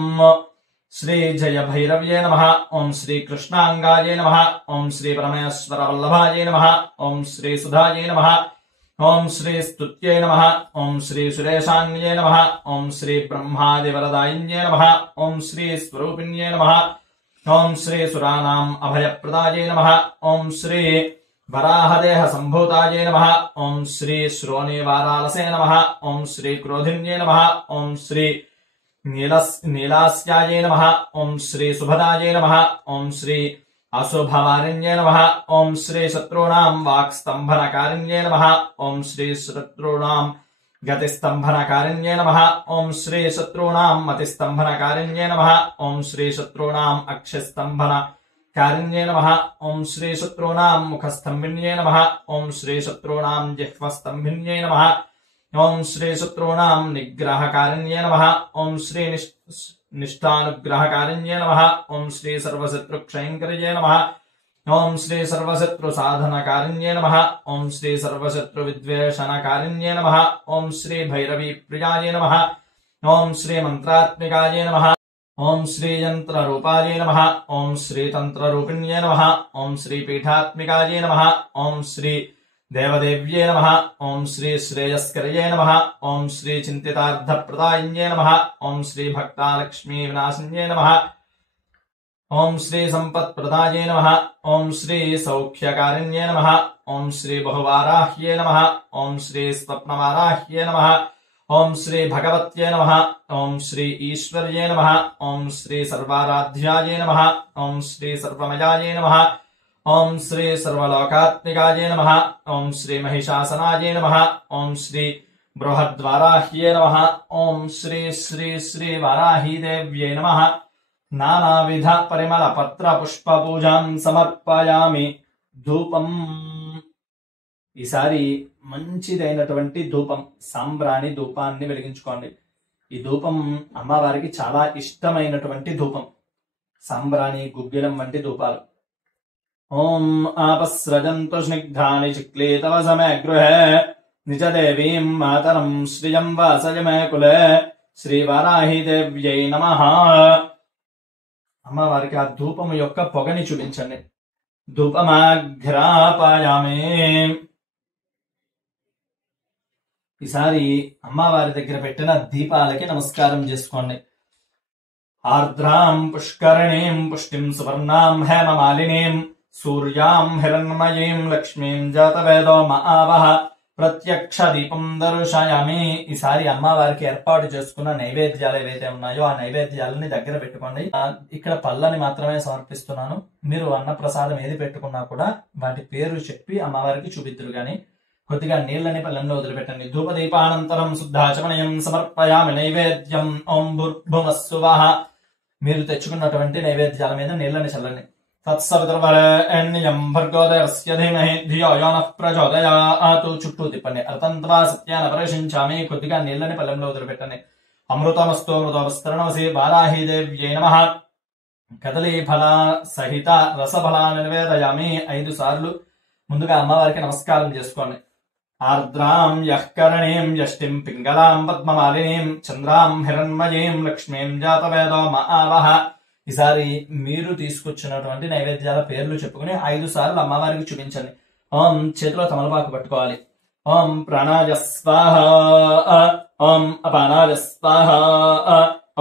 శ్రీ జయ భైరవ్యై నమః. ఓం శ్రీ కృష్ణాంగాయై నమః. ఓం శ్రీ పరమేశ్వర వల్లభాయై నమః. ఓం శ్రీ సుధాయై నమః. ఓం శ్రీ స్తుత్యై నమః. ఓం శ్రీ సురేశాన్యై నమః. ఓం శ్రీ బ్రహ్మాదివరదాయిన్యై నమః. ఓం శ్రీ స్వరూపిణ్యై నమః. ఓం శ్రీ సురానాం అభయప్రదాయే నమః. ఓం శ్రీ వరాహదేహ సంభూతాయే నమః. ఓం శ్రీ శ్రోణివారాలసే నమః. ఓం శ్రీ క్రోధిన్యే నమః. ఓం శ్రీ నీలాస్యాయే నమః. ఓం శ్రీ సుభదాయే నమః. ఓం శ్రీ అశుభవారిణ్యే నమః. ఓం శ్రీ శత్రూణాం వాక్స్తంభనకారిణ్యే నమః. ఓం శ్రీ శత్రూణాం గతిస్తంభనకారిణ్యే నమః. ఓం శ్రీ శత్రూణాం మతిస్తంభనకారిణ్యే నమః. ఓం శ్రీ శత్రూణాం అక్షిస్తంభనకారిణ్యే నమః. ఓం శ్రీ శత్రూణాం ముఖస్తంభిన్యే నమః. ఓం శ్రీ శత్రూణాం జిహ్వస్తంభిన్యే నమః. ఓం శ్రీ శత్రూణాం నిగ్రహకారిణ్యే నమః. ఓం శ్రీ నిష్ఠానుగ్రహకారిణ్యే నమః. ఓం శ్రీ సర్వశత్రుక్షయంకర్యే నమః. ఓం శ్రీ సర్వశత్రు సాధనకారిణ్యే నమః. ఓం శ్రీ సర్వశత్రు విద్వేషణకారిణ్యే నమః. ఓం శ్రీ భైరవీ ప్రియాయే నమః. ఓం శ్రీ మంత్రాత్మికాయే నమః. ఓం శ్రీ యంత్రరూపాయే నమః. ఓం శ్రీ తంత్రరూపిణ్యే నమః. ఓం శ్రీ పీఠాత్మికాయే నమః. ఓం శ్రీ దేవదేవ్యే నమః. ఓం శ్రీ శ్రేయస్కర్యే నమః. ఓం శ్రీ చింతితార్థప్రదాయిన్యే నమః. ఓం శ్రీ భక్తాలక్ష్మీ వినాశిన్యే నమః. ఓం శ్రీ సంపత్ప్రదాయే నమః. ఓం శ్రీ సౌఖ్యకారిణ్యే నమః. ఓం శ్రీ బహువారాహ్యే నమః. ఓం శ్రీ స్వప్నవారాహ్యే నమః. ఓం శ్రీ భగవత్యే నమః. ఓం శ్రీ ఈశ్వర్యే నమః. ఓం శ్రీ సర్వారాధ్యాయే నమః. ఓం శ్రీ సర్వమయాయే నమః. ఓం శ్రీ సర్వలోకాత్మికాయే నమః. ఓం శ్రీ మహిషాసనాయే నమః. ఓం శ్రీ బృహద్వారాహ్యే నమః. ఓం శ్రీ శ్రీ శ్రీ వారాహీదేవ్యై నమః. నానావిధ పరిమళ పత్ర పుష్ప పూజాం సమర్పయామి. ధూపం, ఈసారి మంచిదైనటువంటి ధూపం సాంబ్రాణి ధూపాన్ని వెలిగించుకోండి. ఈ ధూపం అమ్మవారికి చాలా ఇష్టమైనటువంటి ధూపం. సాంబ్రాణి గుగ్గిలం వంటి ధూపాలు. ఓం ఆపస్రజంతు స్నిగ్ధాని చిక్లీతవ సమే గృహే నిజదేవీం మాతరం శ్రియం వాసయమే కులే. శ్రీ వారాహిదేవ్యై నమః. అమ్మవారికి ఆ ధూపము యొక్క పొగని చూపించండి. ధూపమాఘ్రాపయామి. ఈసారి అమ్మవారి దగ్గర పెట్టిన దీపాలకి నమస్కారం చేసుకోండి. ఆర్ద్రాం పుష్కరణీం పుష్టిం సువర్ణాం హేమమాలినీం సూర్యాం హిరణ్మయీం లక్ష్మీం జాతవేదో మహావహ ప్రత్యక్ష దీపం దర్శయామి. ఈసారి అమ్మవారికి ఏర్పాటు చేసుకున్న నైవేద్యాలు ఏవైతే ఉన్నాయో ఆ నైవేద్యాలని దగ్గర పెట్టుకోండి. ఇక్కడ పళ్ళని మాత్రమే సమర్పిస్తున్నాను. మీరు అన్నప్రసాదం ఏది పెట్టుకున్నా కూడా వాటి పేరు చెప్పి అమ్మవారికి చూపిద్దురు గాని కొద్దిగా నీళ్ళని పళ్ళల్లో వదిలిపెట్టండి. ధూపదీపానంతరం శుద్ధాచమనయం సమర్పయామి నైవేద్యం. ఓం భూర్భువస్సువః. మీరు తెచ్చుకున్నటువంటి నైవేద్యాల మీద నీళ్ళని చల్లండి. తత్సవితుర్వరేణ్యం భర్గోదేవస్య ధీమహి ధియో యో నః ప్రచోదయాత్. చుట్టూ తిప్పండి. అర్థంత్వా సత్యాన పరిశించామి. కొద్దిగా నీళ్ళని పళ్ళెంలో వదిలిపెట్టండి. అమృతమస్తు అమృతోపస్తరణమసి వారాహిదేవ్యై నమః. కదలీ ఫల సహిత రసఫలాన్ని నివేదయామి. 5 సార్లు ముందుగా అమ్మవారికి నమస్కారం చేసుకోండి. ఆర్ద్రాం యఃకరణీం యష్టిం పింగళాం పద్మమాలినీం చంద్రాం హిరణ్మయీం లక్ష్మీం జాతవేదో మహావహ. ఈసారి మీరు తీసుకొచ్చినటువంటి నైవేద్యాల పేర్లు చెప్పుకుని 5 సార్లు అమ్మవారికి చూపించండి. ఓం చేతిలో తమలపాకు పట్టుకోవాలి. ఓం ప్రాణాయ స్వాహ. ఓం అపానాయ స్వాహ.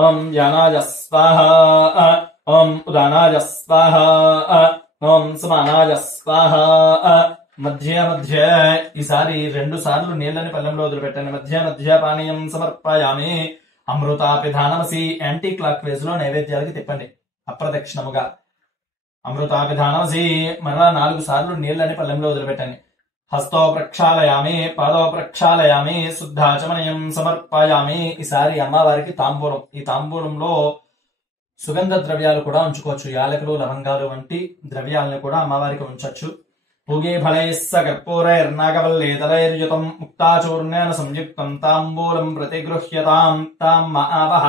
ఓం యానాయ స్వాహ. ఓం ఉదానాయ స్వాహ. ఓం సమానాయ స్వాహ. మధ్య మధ్య ఈసారి 2 సార్లు నీళ్ళని పళ్ళెంలో వదిలిపెట్టండి. మధ్య మధ్య పానీయం సమర్పయామి. అమృతాపిధానమసి. యాంటీ క్లాక్ వేజ్ లో నైవేద్యాలకి తిప్పండి అప్రదక్షిణముగా. అమృతాపిధానమసి. మరలా 4 సార్లు నీళ్ళని పళ్ళెంలో వదిలిపెట్టండి. హస్తో ప్రక్షాళయామి. పాదో ప్రక్షాళయామి. శుద్ధాచమనయం సమర్పయామి. ఈసారి అమ్మవారికి తాంబూలం. ఈ తాంబూలంలో సుగంధ ద్రవ్యాలు కూడా ఉంచుకోవచ్చు. యాలకులు లవంగాలు వంటి ద్రవ్యాలను కూడా అమ్మవారికి ఉంచొచ్చు. పూగే ఫలైస్స కర్పూరైర్నాగవల్లేతరైర్యుతం ముక్తాచూర్ణేన సంయుక్తం తాంబూలం ప్రతిగృహ్యతాం. తాం మహావహ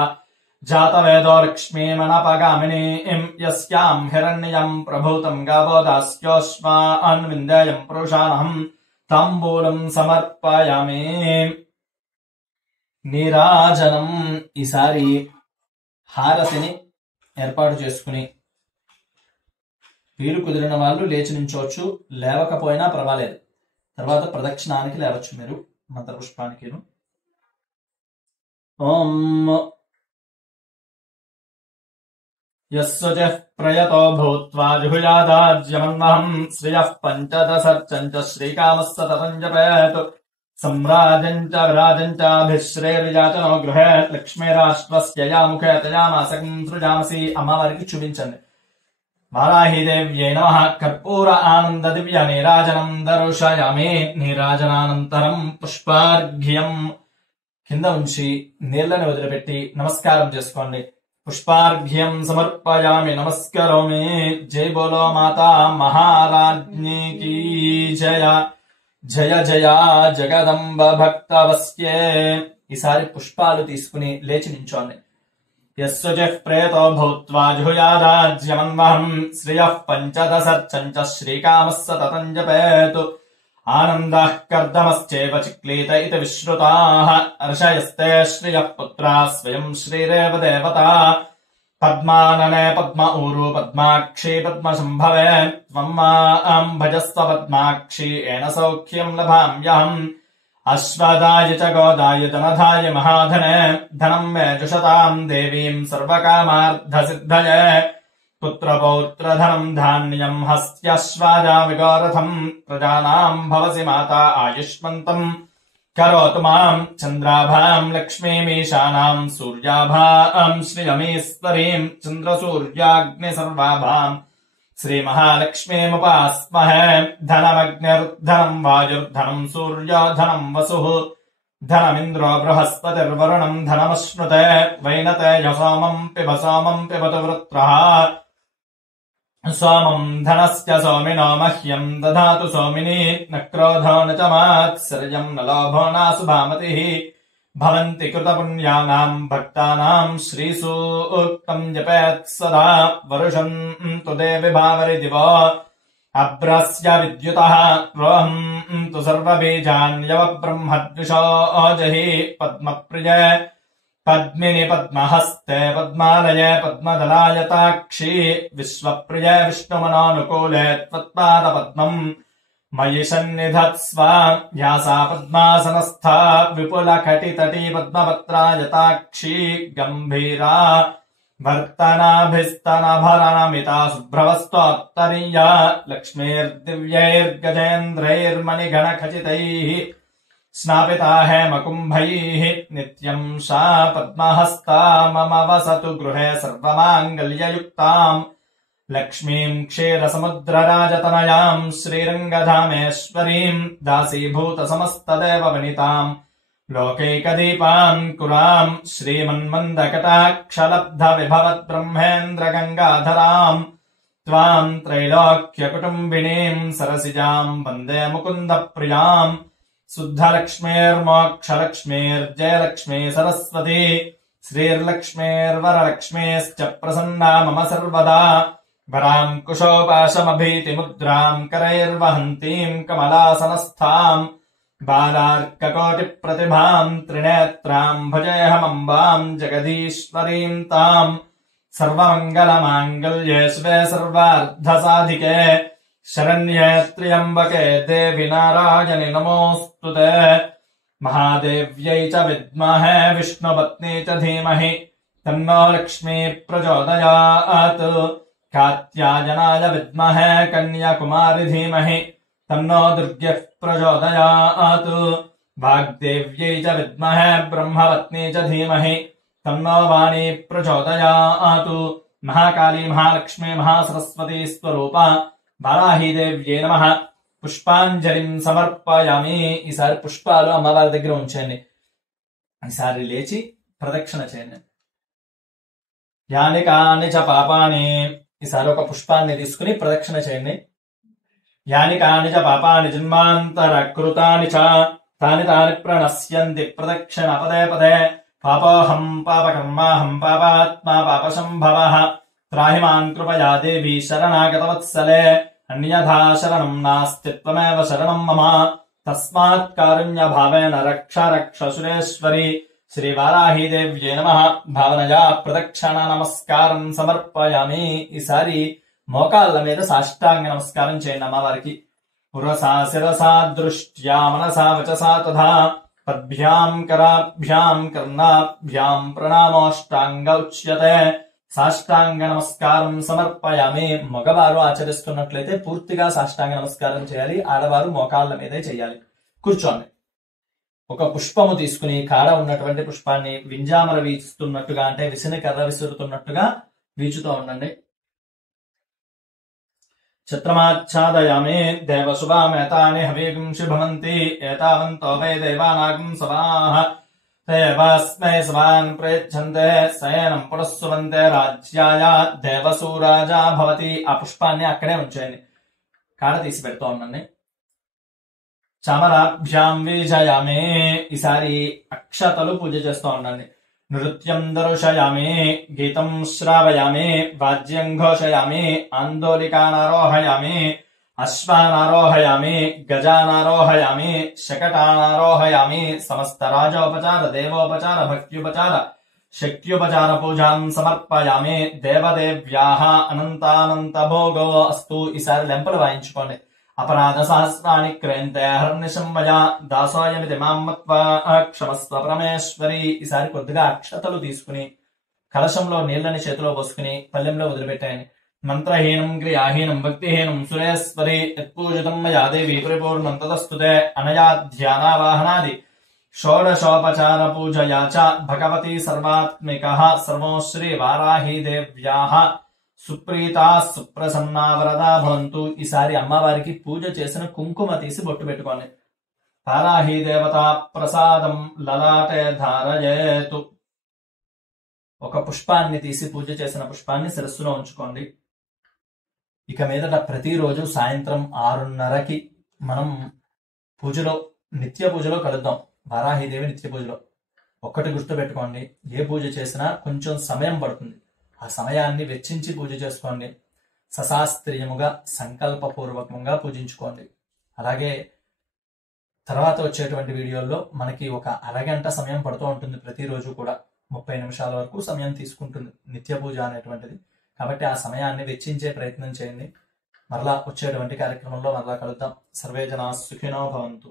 జాతవేదో లక్ష్మీమనపగామినీం యస్యాం హిరణ్యం ప్రభూతం గావో దాస్యోశ్వాన్ విందేయం పురుషానహం. తాంబూలం సమర్పయామి. నీరాజనం. ఈసారి హారతిని ఏర్పాటు చేసుకుని వీలు కుదిరిన వాళ్ళు లేచి నించోవచ్చు. లేవకపోయినా పర్వాలేదు. తర్వాత ప్రదక్షిణానికి లేవచ్చు మీరు మంత్రపుష్పానికి. ఓం యస్సుచిః ప్రయతో భూత్వా జుహుయాదాజ్యమన్వహం శ్రియః పంచదశర్చం చ శ్రీకామः సతతం జపేత్ సమ్రాజం చ విరాజం చాభిశ్రేర్యాచనో గృహే లక్ష్మీరాష్ట్రస్య యా ముఖే తయామాసకం సృజామసి. అమ్మవారికి చూపించండి. వారాహిదేవ్యై నమః. కర్పూర ఆనంద దివ్య నీరాజనం దర్శయామి. నీరాజనానంతరం పుష్పార్ఘ్యం కింద ఉంచి నీళ్లను వదిలిపెట్టి నమస్కారం చేసుకోండి. పుష్పార్ఘ్యం సమర్పయామి నమస్కరోమి. జై బోలో మాతా మహారాజ్ఞీ కీ జయ. జయ జయ జగదంబ భక్తవస్యే. ఈసారి పుష్పాలు తీసుకుని లేచి నించోండి. యస్సుచిః ప్రేతో భూత్వా జుహుయాదాజ్యమన్వహం శ్రియః పంచదశర్చం చ శ్రీకామः సతతం జపేత్ ఆనందః కర్దమశ్చేవ చిక్లీత ఇతి విశ్రుతాః ఋషయస్తే శ్రియః పుత్రా స్వయం శ్రీరేవ దేవతా పద్మాననే పద్మ ఊరు పద్మాక్షి పద్మశంభవే త్వం మాం భజస్వ పద్మాక్షి ఏన సౌఖ్యం లభామ్యహం అశ్వదాయ చ గోదాయ ధనధాయ మహాధనే ధనం మే జుషతాం దేవీం సర్వకామార్థసిద్ధయే పుత్రపౌత్రధనం ధాన్యం హస్త్యశ్వాజామిగోరథం ప్రజానాం భవసి మాతా ఆయుష్మంతం కరోతు మాం చంద్రాభాం లక్ష్మీమీశానాం సూర్యాభాం శ్రియమీశ్వరీం చంద్రసూర్యాగ్ని సర్వాభాం శ్రీమహాలక్ష్మీముపాస్మహే. ధనమగ్నిర్ధనం వాయుర్ధనం సూర్యో ధనం వసుః ధనమింద్రో బృహస్పతిర్వరుణం ధనమశ్నుతే వైనతేయ సోమం పిబతు వృత్రః సోమం ధనస్య సోమినో మహ్యం దధాతు సోమిని న క్రోధో న చ మాత్సర్యం న లోభో నాశుభామతిః భవంతి కృతపుణ్యానాం భక్తానాం శ్రీసూక్తం జపేత్ సదా వరుషం తు దేవి భావరి దివో అభ్రస్య విద్యుతః రోహం తు సర్వబీజాన్యవ బ్రహ్మద్విషో జహి పద్మప్రియే పద్మిని పద్మహస్తే పద్మాలయే పద్మదలాయతాక్షి విశ్వప్రియే విష్ణుమనోనుకూలే త్వత్పాద పద్మం మయి సన్నిధత్స్వ ధ్యాసా పద్మాసనస్థా విపులకటితటీ పద్మపత్రాయతాక్షి గంభీరా వర్తనాభిస్తనభరణమితా శుభ్రవస్తోత్తరీయా లక్ష్మీర్దివ్యైర్గజేంద్రైర్మణిగణఖచితైః స్నాపితా హేమకుంభైః నిత్యం సా పద్మహస్తా మమ వసతు గృహే సర్వమాంగళ్యయుక్తాం లక్ష్మీం క్షీరసముద్రరాజతనయాం శ్రీరంగధామేశ్వరీం దాసీభూత సమస్తదేవ వనితాం లోకైకదీపాం కురాం శ్రీమన్మందకటాక్షలబ్ధ విభవత్ బ్రహ్మేంద్ర గంగాధరాం త్వాం త్రైలోక్యకుటుంబినీం సరసిజాం వందే ముకుంద ప్రియాం శుద్ధలక్ష్మీర్మోక్షలక్ష్మీర్జయలక్ష్మీ సరస్వతి శ్రీర్లక్ష్మీర్వరలక్ష్మీశ్చ ప్రసన్నా మమ సర్వదా వరాం కుశోపాశమభీతిముద్రాం కరైర్వహంతీం కమలాసనస్థాం బాలార్కకోటిప్రతిభాం త్రినేత్రాం భజేహమంబాం జగదీశ్వరీం తాం సర్వమంగళమాంగళ్యే శివే సర్వార్థసాధికే శరణ్యే త్ర్యంబకే దేవి నారాయణి నమోస్తుతే. మహాదేవ్యై చ విద్మహే విష్ణుపత్ని చ ధీమహి తన్నో లక్ష్మీ ప్రచోదయాత్. కాత్యాయనాయ విద్మహే కన్యాకుమారి ధీమహి తన్నో దుర్గః ప్రచోదయాత్. వాగ్దేవ్యై చ విద్మహే బ్రహ్మపత్ని చ ధీమహి తన్నో వాణీ ప్రచోదయాత్. మహాకాళీ మహాలక్ష్మీ మహాసరస్వతీ స్వరూప వారాహిదేవ్యై నమః. పుష్పాంజలిం సమర్పయామి. ఈసారి పుష్పాలు అమ్మవారి దగ్గర ఉంచండి. ఈసారి లేచి ప్రదక్షిణ చేయండి. యాని కాని చ పాపాని. ఈసారి ఒక పుష్పాన్ని తీసుకుని ప్రదక్షిణ చేయండి. యాని కాని చ పాపాని జన్మాంతర కృతాని చ తాని తాని ప్రణశ్యంతి ప్రదక్షిణ పదే పదే. పాపోహం పాపకర్మాహం పాపాత్మా పాపశంభవః. త్రాహి మాం కృపయా దేవి శరణాగతవత్సలే. అన్యథా శరణం నాస్తి త్వమేవ శరణం మమ. తస్మాత్ కారుణ్య భావేన రక్ష రక్ష సురేశ్వరి. శ్రీ వారాహిదేవ్యై నమః. భావనయా ప్రదక్షిణ నమస్కారం సమర్పయామి. ఈసారి మోకాళ్ళ మీద సాష్టాంగ నమస్కారం చేయండి అమ్మవారికి. పురసా శిరసా దృష్ట్యా మనసా వచసా తథా పద్భ్యాం కరాభ్యాం కర్ణాభ్యాం ప్రణామోష్టాంగ ఉచ్యతే. సాష్టాంగ నమస్కారం సమర్పయామి. మగవారు ఆచరిస్తున్నట్లయితే పూర్తిగా సాష్టాంగ నమస్కారం చేయాలి, ఆడవారు మోకాళ్ళ మీదే చేయాలి. కూర్చోండి. ఒక పుష్పము తీసుకుని కాడ ఉన్నటువంటి పుష్పాన్ని వింజామర వీస్తున్నట్టుగా, అంటే విసిని కర్ర విసురుతున్నట్టుగా వీచుతూ ఉండండి. చిత్రమాచ్ఛాదయామి దేవశుభామేతాని హవేగం శుభవంతి ఏతావంతో వై దేవానాగం సవాః దేవాస్మై సవాన్ ప్రేచ్ఛంతే శయనం పునఃసువంతే రాజ్యాయ దేవసూరాజా భవతి. ఆ పుష్పాన్ని అక్కడే ఉంచేయండి, కాడ తీసి పెడుతూ ఉండండి. చామరాభ్యాం వీజయామి. ఈసారి అక్షతలు పూజ చేస్తూ ఉండండి. నృత్యం దర్శయామి, గీతం శ్రావయామి, వాద్యం ఘోషయామి, ఆందోళికానారోహయామి, అశ్వానారోహయామి, గజానారోహయామి, శకటానారోహయామి. సమస్త రాజోపచార దేవోపచార భక్త్యుపచార శక్త్యుపచార పూజాం సమర్పయామి. దేవదేవ్యాః అనంతానంత భోగో అస్తు. ఈసారి లెంపలు వాయించుకోండి. అపరాధ సహస్రాన్ని క్రయంతే హర్నిశం మయా దాసోయమితి మాం మత్వా క్షమస్వ పరమేశ్వరి. ఈసారి కొద్దిగా అక్షతలు తీసుకుని కలశంలో నీళ్లని చేతిలో పోసుకుని పల్లెంలో వదిలిపెట్టాయని. మంత్రహీనం క్రియాహీనం భక్తిహీనం సురేశ్వరి యత్పూజితం మయా దేవి పరిపూర్ణం తదస్తుతే. అనయా ధ్యానావాహనాది షోడశోపచార పూజయా చ భగవతి సర్వాత్మికః సర్వో శ్రీ వారాహి దేవ్యాః సుప్రీతా సుప్రసన్నా వరదా భవంతు. ఈసారి అమ్మవారికి పూజ చేసిన కుంకుమ తీసి బొట్టు పెట్టుకోండి. వారాహి దేవత ప్రసాదం లలాటే ధారయేతు. ఒక పుష్పాన్ని తీసి పూజ చేసిన పుష్పాన్ని శిరస్సులో ఉంచుకోండి. ఇక మీదట ప్రతిరోజు సాయంత్రం 6:30కి మనం పూజలో, నిత్య పూజలో కలుద్దాం. వారాహిదేవి నిత్య పూజలో. ఒక్కటి గుర్తు పెట్టుకోండి, ఏ పూజ చేసినా కొంచెం సమయం పడుతుంది. ఆ సమయాన్ని వెచ్చించి పూజ చేసుకోండి. సశాస్త్రీయముగా సంకల్పపూర్వకంగా పూజించుకోండి. అలాగే తర్వాత వచ్చేటువంటి వీడియోల్లో మనకి ఒక అరగంట సమయం పడుతూ ఉంటుంది. ప్రతిరోజు కూడా 30 నిమిషాల వరకు సమయం తీసుకుంటుంది నిత్య పూజ అనేటువంటిది. కాబట్టి ఆ సమయాన్ని వెచ్చించే ప్రయత్నం చేయండి. మరలా వచ్చేటువంటి కార్యక్రమంలో మరలా కలుద్దాం. సర్వే జనా సుఖినో భవంతు.